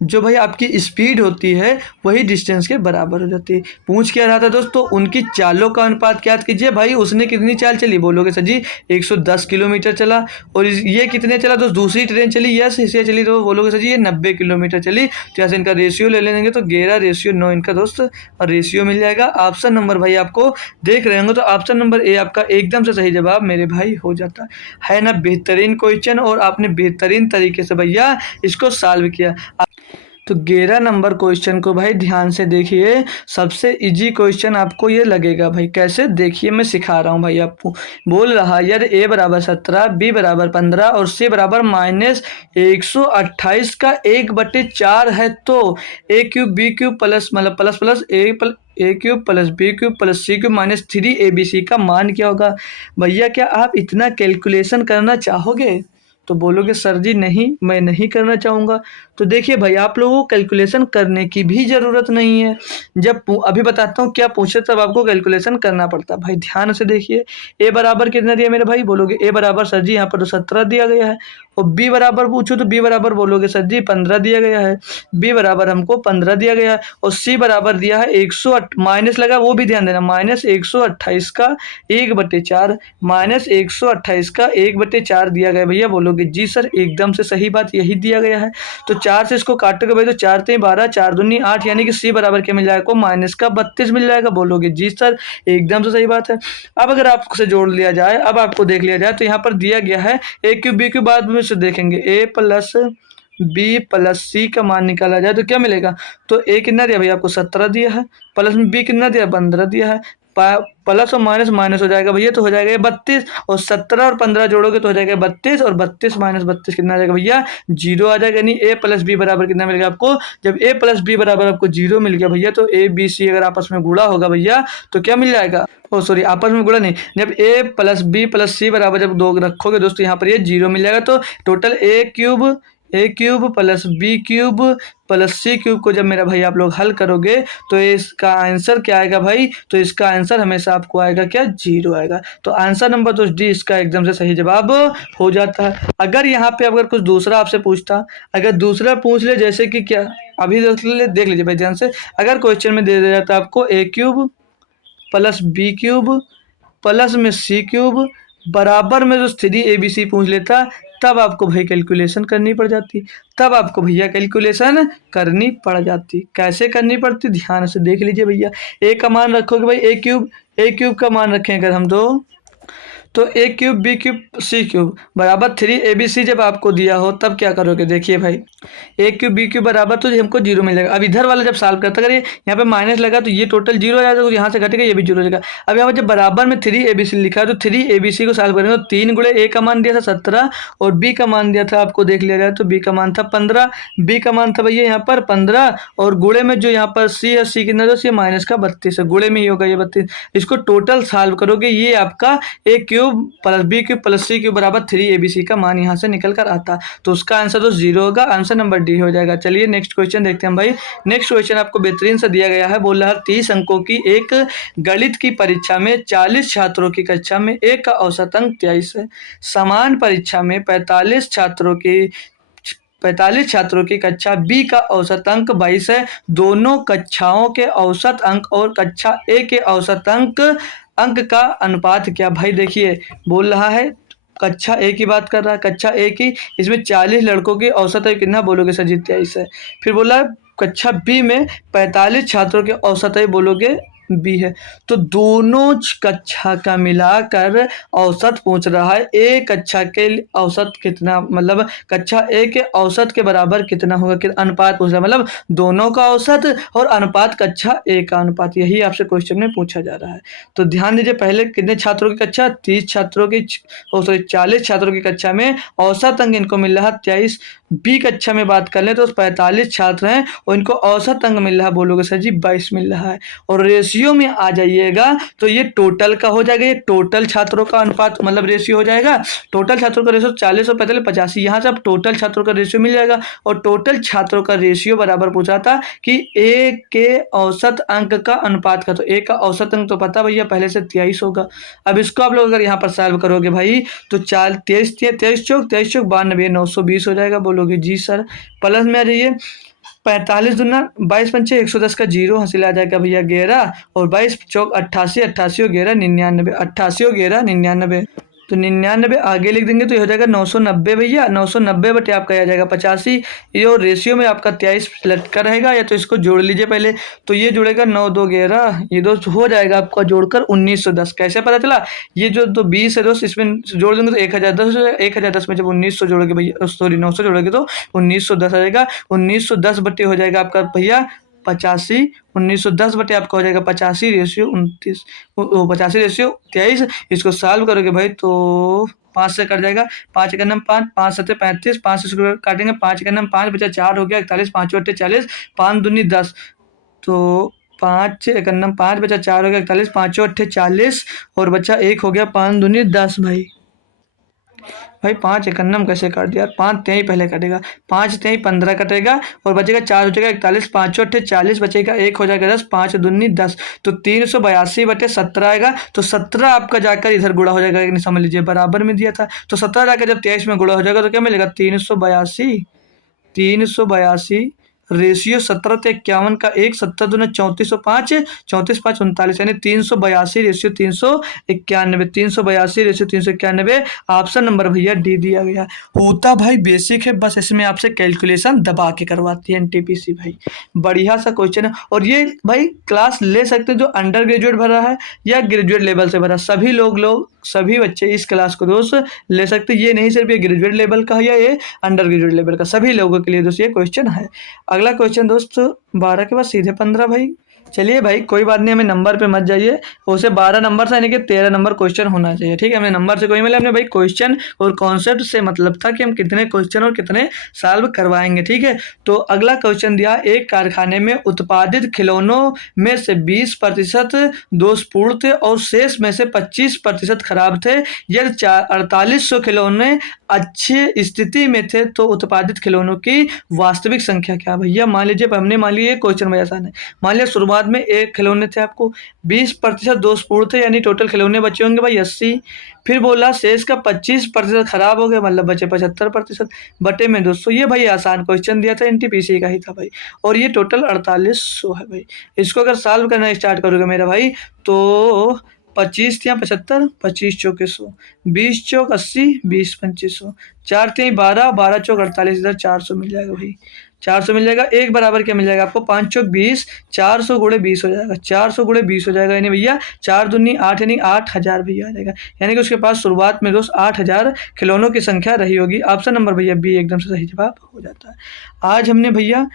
जो भाई आपकी स्पीड होती है वही डिस्टेंस के बराबर हो जाती है। पूछ क्या रहा था दोस्तों, उनकी चालों का अनुपात ज्ञात कीजिए। भाई उसने कितनी चाल चली, बोलोगे सर जी 110 किलोमीटर चला, और ये कितने चला दोस्त, दूसरी ट्रेन चली यस इससे चली, तो बोलोगे सर जी ये 90 किलोमीटर चली। तो यहाँ से इनका रेशियो ले लेंगे तो 11:9 इनका दोस्त और रेशियो मिल जाएगा। ऑप्शन नंबर भाई आपको देख रहे होंगे तो ऑप्शन नंबर ए आपका एकदम से सही जवाब मेरे भाई हो जाता है ना। बेहतरीन क्वेश्चन और आपने बेहतरीन तरीके से भैया इसको सॉल्व किया। तो 11 नंबर क्वेश्चन को भाई ध्यान से देखिए, सबसे इजी क्वेश्चन आपको ये लगेगा भाई। कैसे, देखिए मैं सिखा रहा हूँ भाई आपको। बोल रहा यार a बराबर 17, b बराबर 15 और c बराबर -128 का 1/4 है, तो a cube b cube plus मतलब plus plus A cube plus B cube plus C cube -3abc का मान क्या होगा। भैया क्या आप इतना कैलकुलेशन करना चाहोगे, तो बोलोगे सर जी नहीं मैं नहीं करना चाहूँगा। तो देखिए भाई आप लोगों को कैलकुलेशन करने की भी ज़रूरत नहीं है। जब अभी बताता हूँ क्या पूछे तब आपको कैलकुलेशन करना पड़ता है भाई। ध्यान से देखिए, ए बराबर कितना दिया मेरे भाई, बोलोगे ए बराबर सर जी यहाँ पर तो 17 दिया गया है, और बी बराबर पूछो तो बी बराबर बोलोगे सर जी 15 दिया गया है, बी बराबर हमको 15 दिया गया है, और सी बराबर दिया है 108 माइनस लगा वो भी ध्यान देना, -128 का 1/4 -128 का 1/4 दिया गया भैया। बोलोगे जी सर एकदम से सही बात यही दिया गया है। तो 4 से इसको काटोगे भाई तो 4 3 12 4 दूनी 8 यानी कि सी बराबर क्या मिल जाएगा आपको -32 मिल जाएगा। बोलोगे जी सर एकदम से सही बात है। अब अगर आपसे जोड़ लिया जाए, अब आपको देख लिया जाए तो यहाँ पर दिया गया है ए क्यूब बी क्यूब, बाद में से देखेंगे ए प्लस बी प्लस सी का मान निकाला जाए तो क्या मिलेगा। तो ए कितना दिया भैया आपको 17 दिया है, प्लस में बी कितना दिया 15 दिया है, प्लस और माइनस माइनस हो जाएगा भैया तो हो जाएगा 32, और 17 और 15 जोड़ोगे तो हो जाएगा 32, और 32 माइनस 32 कितना आ जाएगा भैया 0 आ जाएगा। यानी ए प्लस बी बराबर कितना मिलेगा आपको, जब ए प्लस बी बराबर आपको 0 मिल गया भैया तो ए बी सी अगर आपस में गुणा होगा भैया तो क्या मिल जाएगा, ओ सॉरी आपस में गुणा नहीं, जब ए प्लस बी प्लस सी बराबर जब 2 रखोगे दोस्तों यहाँ पर ये 0 मिल जाएगा। तो total A cube plus B cube plus C cube को जब मेरा भाई आप लोग हल करोगे तो इसका आंसर क्या आएगा भाई, तो इसका आंसर हमेशा आपको आएगा क्या 0 आएगा। तो आंसर नंबर तो डी इसका एकदम से सही जवाब हो जाता है। अगर यहाँ पे अगर कुछ दूसरा आपसे पूछता, अगर दूसरा पूछ ले जैसे कि क्या, अभी देख लीजिए भाई ध्यान से, अगर क्वेश्चन में दे दिया जाता आपको A cube plus B cube plus में सी क्यूब बराबर में जो 3abc पूछ लेता, तब आपको भाई कैलकुलेशन करनी पड़ जाती, तब आपको भैया कैलकुलेशन करनी पड़ जाती। कैसे करनी पड़ती ध्यान से देख लीजिए भैया। ए का मान रखोगे भाई ए क्यूब का मान रखें अगर हम तो ए cube B cube C cube बराबर 3abc जब आपको दिया हो तब क्या करोगे, देखिए भाई ए क्यूब बी क्यूब बराबर तो हमको 0 मिलेगा। अब इधर वाला जब सॉल्व करता अगर ये यहाँ पे माइनस लगा तो ये टोटल 0 आ जाएगा, तो यहाँ से घटेगा ये भी 0 हो जाएगा। अब यहाँ पर जब बराबर में 3abc लिखा है तो 3abc को सॉल्व करेंगे तो 3 गुणे ए का मान दिया था 17 और बी का मान दिया था आपको देख लिया जाए तो बी का मान था 15, बी का मान था भैया यहाँ पर 15 और गुणे में जो यहाँ पर सी है सी कितना सी माइनस का 32 है, गुणे में ही होगा ये 32। इसको टोटल सॉल्व करोगे ये आपका A cube plus B cube plus C cube बराबर 3abc का मान यहाँ से निकल कर आता, तो उसका आंसर तो 0 होगा, आंसर नंबर डी हो जाएगा। चलिए नेक्स्ट क्वेश्चन देखते हैं भाई। नेक्स्ट क्वेश्चन आपको बेहतरीन सा दिया गया है, बोल रहा है 30 अंकों की एक गणित की परीक्षा में 40 छात्रों की कक्षा में ए का औसत अंक 23 है, समान परीक्षा में 45 छात्रों की कक्षा बी का औसत अंक 22 है, दोनों कक्षाओं के औसत अंक और कक्षा ए के औसत अंक का अनुपात क्या। भाई देखिए बोल रहा है कक्षा ए की बात कर रहा है, कक्षा ए की, इसमें 40 लड़कों की औसत है कितना, बोलोगे सर जी 23 है। फिर बोला कक्षा बी में 45 छात्रों के औसत है, बोलोगे बी है। तो दोनों कक्षा का मिलाकर औसत पूछ रहा है। ए कक्षा के औसत कितना, मतलब कक्षा ए के औसत के बराबर कितना होगा, कि अनुपात पूछ रहा है, मतलब दोनों का औसत और अनुपात कक्षा ए का अनुपात, यही आपसे क्वेश्चन में पूछा जा रहा है। तो ध्यान दीजिए, पहले कितने छात्रों की कक्षा, 30 छात्रों की, सॉरी 40 छात्रों की कक्षा में औसत अंक इनको मिल रहा है 23। बी कक्षा में बात कर ले तो 45 छात्र हैं और इनको औसत अंक मिल रहा है, बोलोगे सर जी 22 मिल रहा है। और रेशियो में आ जाइएगा तो ये टोटल का हो जाएगा, ये टोटल छात्रों का अनुपात मतलब रेशियो हो जाएगा। टोटल छात्रों का रेशियो 40 और 45 85, यहाँ से अब टोटल छात्रों का रेशियो मिल जाएगा। और टोटल छात्रों का रेशियो बराबर पूछा था कि ए के औसत अंक का अनुपात का, तो ए का औसत अंक तो पता भैया पहले से 23 होगा। अब इसको आप लोग अगर यहाँ पर सॉल्व करोगे भाई तो 23 चौक 92 920 हो जाएगा, बोलोगे जी सर। प्लस में आ जाइए, 45 दूना 22 पंचे 110 का जीरो हासिल आ जाएगा भैया 11, और 22 चौक 88, 88 और 11 99, 88 और 11 99, तो 99 आगे लिख देंगे तो ये हो जाएगा 990 भैया। 990 बटे आपका आ जाएगा 85। ये और रेशियो में आपका 23 लटका रहेगा, या तो इसको जोड़ लीजिए पहले, तो ये जुड़ेगा 9 2 11, ये दोस्त हो जाएगा आपका जोड़कर 1910। कैसे पता चला, ये जो तो 20 है दोस्त, इसमें जोड़ देंगे तो 1010 हो जाएगा। 1010 में जब 1900 जोड़ोगे भैया, सॉरी 900 जोड़ोगे तो 1910 आ जाएगा। 1910 बटे हो जाएगा आपका भैया 85। 1910 बटे आपका हो जाएगा 85 रेशियो 29, 85 रेशियो 23। इसको सॉल्व करोगे भाई तो 5 से कट जाएगा, 5 एक नम 5, 5 7 35, 5 से काटेंगे, 5 एक नम 5 बचा 4 हो गया 41, 5 बटे 40, 5 दूनी 10, तो 5 एक नम 5 बचा 4 हो गया 41, 5 अट्ठे 40 और बचा 1 हो गया 5 दूनी 10 भाई 5 एकन्नम कैसे काट दिया, 5 तेई पहले कटेगा, 5 तेई 15 कटेगा और बचेगा 4 हो जाएगा 41, 5 अट्ठे 40 बचेगा 1 हो जाएगा 10, 5 दूनी 10, तो 382 बटे 17 आएगा। तो 17 आपका जाकर इधर गुणा हो जाएगा, समझ लीजिए बराबर में दिया था, तो 17 जाकर जब 23 में गुणा हो जाएगा तो क्या मिलेगा 382 रेशियो 17 तो 51 का 1, 17 दूना 34 और 5, 34 5 39, यानी 382 रेशियो 391, 382 रेशियो 391। ऑप्शन नंबर भैया डी दिया गया। होता भाई बेसिक है, बस इसमें आपसे कैलकुलेशन दबा के करवाती है एनटीपीसी भाई। बढ़िया सा क्वेश्चन है, और ये भाई क्लास ले सकते हैं जो अंडर ग्रेजुएट भरा है या ग्रेजुएट लेवल से भरा, सभी लोग सभी बच्चे इस क्लास को दोस्त ले सकते। ये नहीं सिर्फ ये ग्रेजुएट लेवल का है या ये अंडर ग्रेजुएट लेवल का, सभी लोगों के लिए दोस्त ये क्वेश्चन है। अगला क्वेश्चन दोस्त 12 के बाद सीधे 15 भाई। चलिए भाई कोई बात नहीं, हमें नंबर पे मत जाइए, उसे 12 नंबर था यानी कि 13 नंबर क्वेश्चन होना चाहिए, ठीक है। हमें नंबर से कोई मिला, हमने भाई क्वेश्चन और कॉन्सेप्ट से मतलब था कि हम कितने क्वेश्चन और कितने सॉल्व करवाएंगे, ठीक है। तो अगला क्वेश्चन दिया, एक कारखाने में उत्पादित खिलौनों में से 20% दोषपूर्ण थे और शेष में से 25% खराब थे। यदि 4800 खिलौने अच्छी स्थिति में थे तो उत्पादित खिलौनों की वास्तविक संख्या क्या भैया। मान लीजिए हमने मान लिया क्वेश्चन भाई आसान है, मान लिया शुरुआत में एक खिलौने थे, आपको 20% दोषपूर्ण थे यानी टोटल खिलौने बचे होंगे भाई 80। फिर बोला शेष का 25% खराब हो गया, मतलब बचे 75% बटे में 200। ये भाई आसान क्वेश्चन दिया था, एनटीपीसी का ही था भाई, और ये टोटल 4800 है भाई। इसको अगर सॉल्व करना स्टार्ट करोगे मेरा भाई तो 25 या 75, 25 चौके 100, 20 चौक 80, 20 पंचे 100, 4 3 12, 12 चौक 48, इधर 400 मिल जाएगा भाई, 400 मिल जाएगा। एक बराबर क्या मिल जाएगा आपको, 5 चौक 20, 400 गुणे 20 हो जाएगा, 400 गुणे 20 हो जाएगा, यानी भैया 4 दूनी 8 यानी 8000 भैया आ जाएगा। यानी कि उसके पास शुरुआत में दोस्त 8000 खिलौनों की संख्या रही होगी। ऑप्शन नंबर भैया बी एकदम से सही जवाब हो जाता है। आज हमने भैया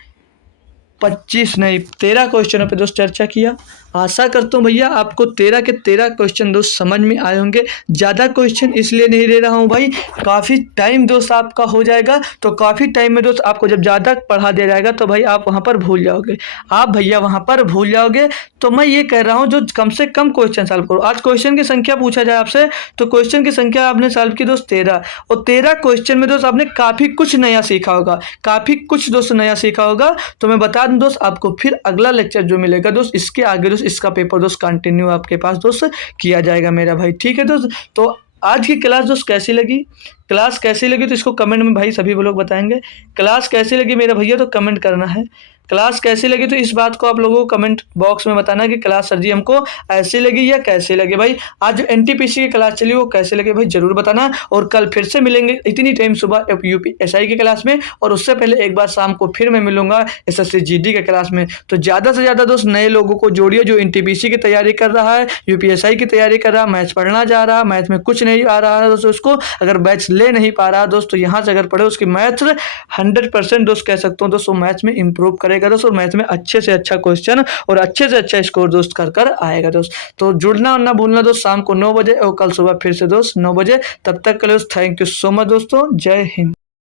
25 नहीं 13 क्वेश्चनों पे दोस्त चर्चा किया। आशा करता हूँ भैया आपको 13 के 13 क्वेश्चन दोस्त समझ में आए होंगे। ज़्यादा क्वेश्चन इसलिए नहीं ले रहा हूँ भाई, काफ़ी टाइम दोस्त आपका हो जाएगा, तो काफ़ी टाइम में दोस्त आपको जब ज़्यादा पढ़ा दिया जाएगा तो भाई आप वहाँ पर भूल जाओगे, आप भैया वहाँ पर भूल जाओगे। तो मैं ये कह रहा हूँ जो कम से कम क्वेश्चन सॉल्व करो। आज क्वेश्चन की संख्या पूछा जाए आपसे तो क्वेश्चन की संख्या आपने सॉल्व की दोस्त 13, और 13 क्वेश्चन में दोस्त आपने काफ़ी कुछ नया सीखा होगा, काफ़ी कुछ दोस्त नया सीखा होगा। तो मैं बता दूं दोस्त आपको फिर अगला लेक्चर जो मिलेगा दोस्त इसके आगे दोस्त इसका पेपर दोस्त कंटिन्यू आपके पास दोस्त किया जाएगा मेरा भाई, ठीक है दोस्त। तो आज की क्लास दोस्त कैसी लगी क्लास कैसी लगी तो इसको कमेंट में भाई सभी लोग बताएंगे। क्लास कैसी लगी मेरे भैया तो कमेंट करना है। क्लास कैसी लगी तो इस बात को आप लोगों को कमेंट बॉक्स में बताना कि क्लास सर जी हमको ऐसी लगी या कैसी लगी। भाई आज जो एनटीपीसी की क्लास चली वो कैसे लगी भाई जरूर बताना। और कल फिर से मिलेंगे इतनी टाइम सुबह यूपीएसआई की क्लास में, और उससे पहले एक बार शाम को फिर मैं मिलूंगा एसएससी जीडी के क्लास में। तो ज़्यादा से ज़्यादा दोस्त नए लोगों को जोड़िए जो एनटीपीसी की तैयारी कर रहा है, यूपीएसआई की तैयारी कर रहा है, मैथ्स पढ़ना चाह रहा है, मैथ में कुछ नहीं आ रहा है दोस्तों, उसको अगर बैच ले नहीं पा रहा दोस्त तो यहाँ से अगर पढ़े उसकी मैथ्स 100% दोस्त कह सकता हूँ दोस्तों मैथ्स में इंप्रूव करेगा दोस्त, और मैथ में अच्छे से अच्छा क्वेश्चन और अच्छे से अच्छा स्कोर दोस्त कर कर आएगा दोस्त। तो जुड़ना और ना भूलना दोस्त शाम को 9 बजे और कल सुबह फिर से दोस्त 9 बजे। तब तक के लिए थैंक यू सो मच दोस्तों, जय हिंद।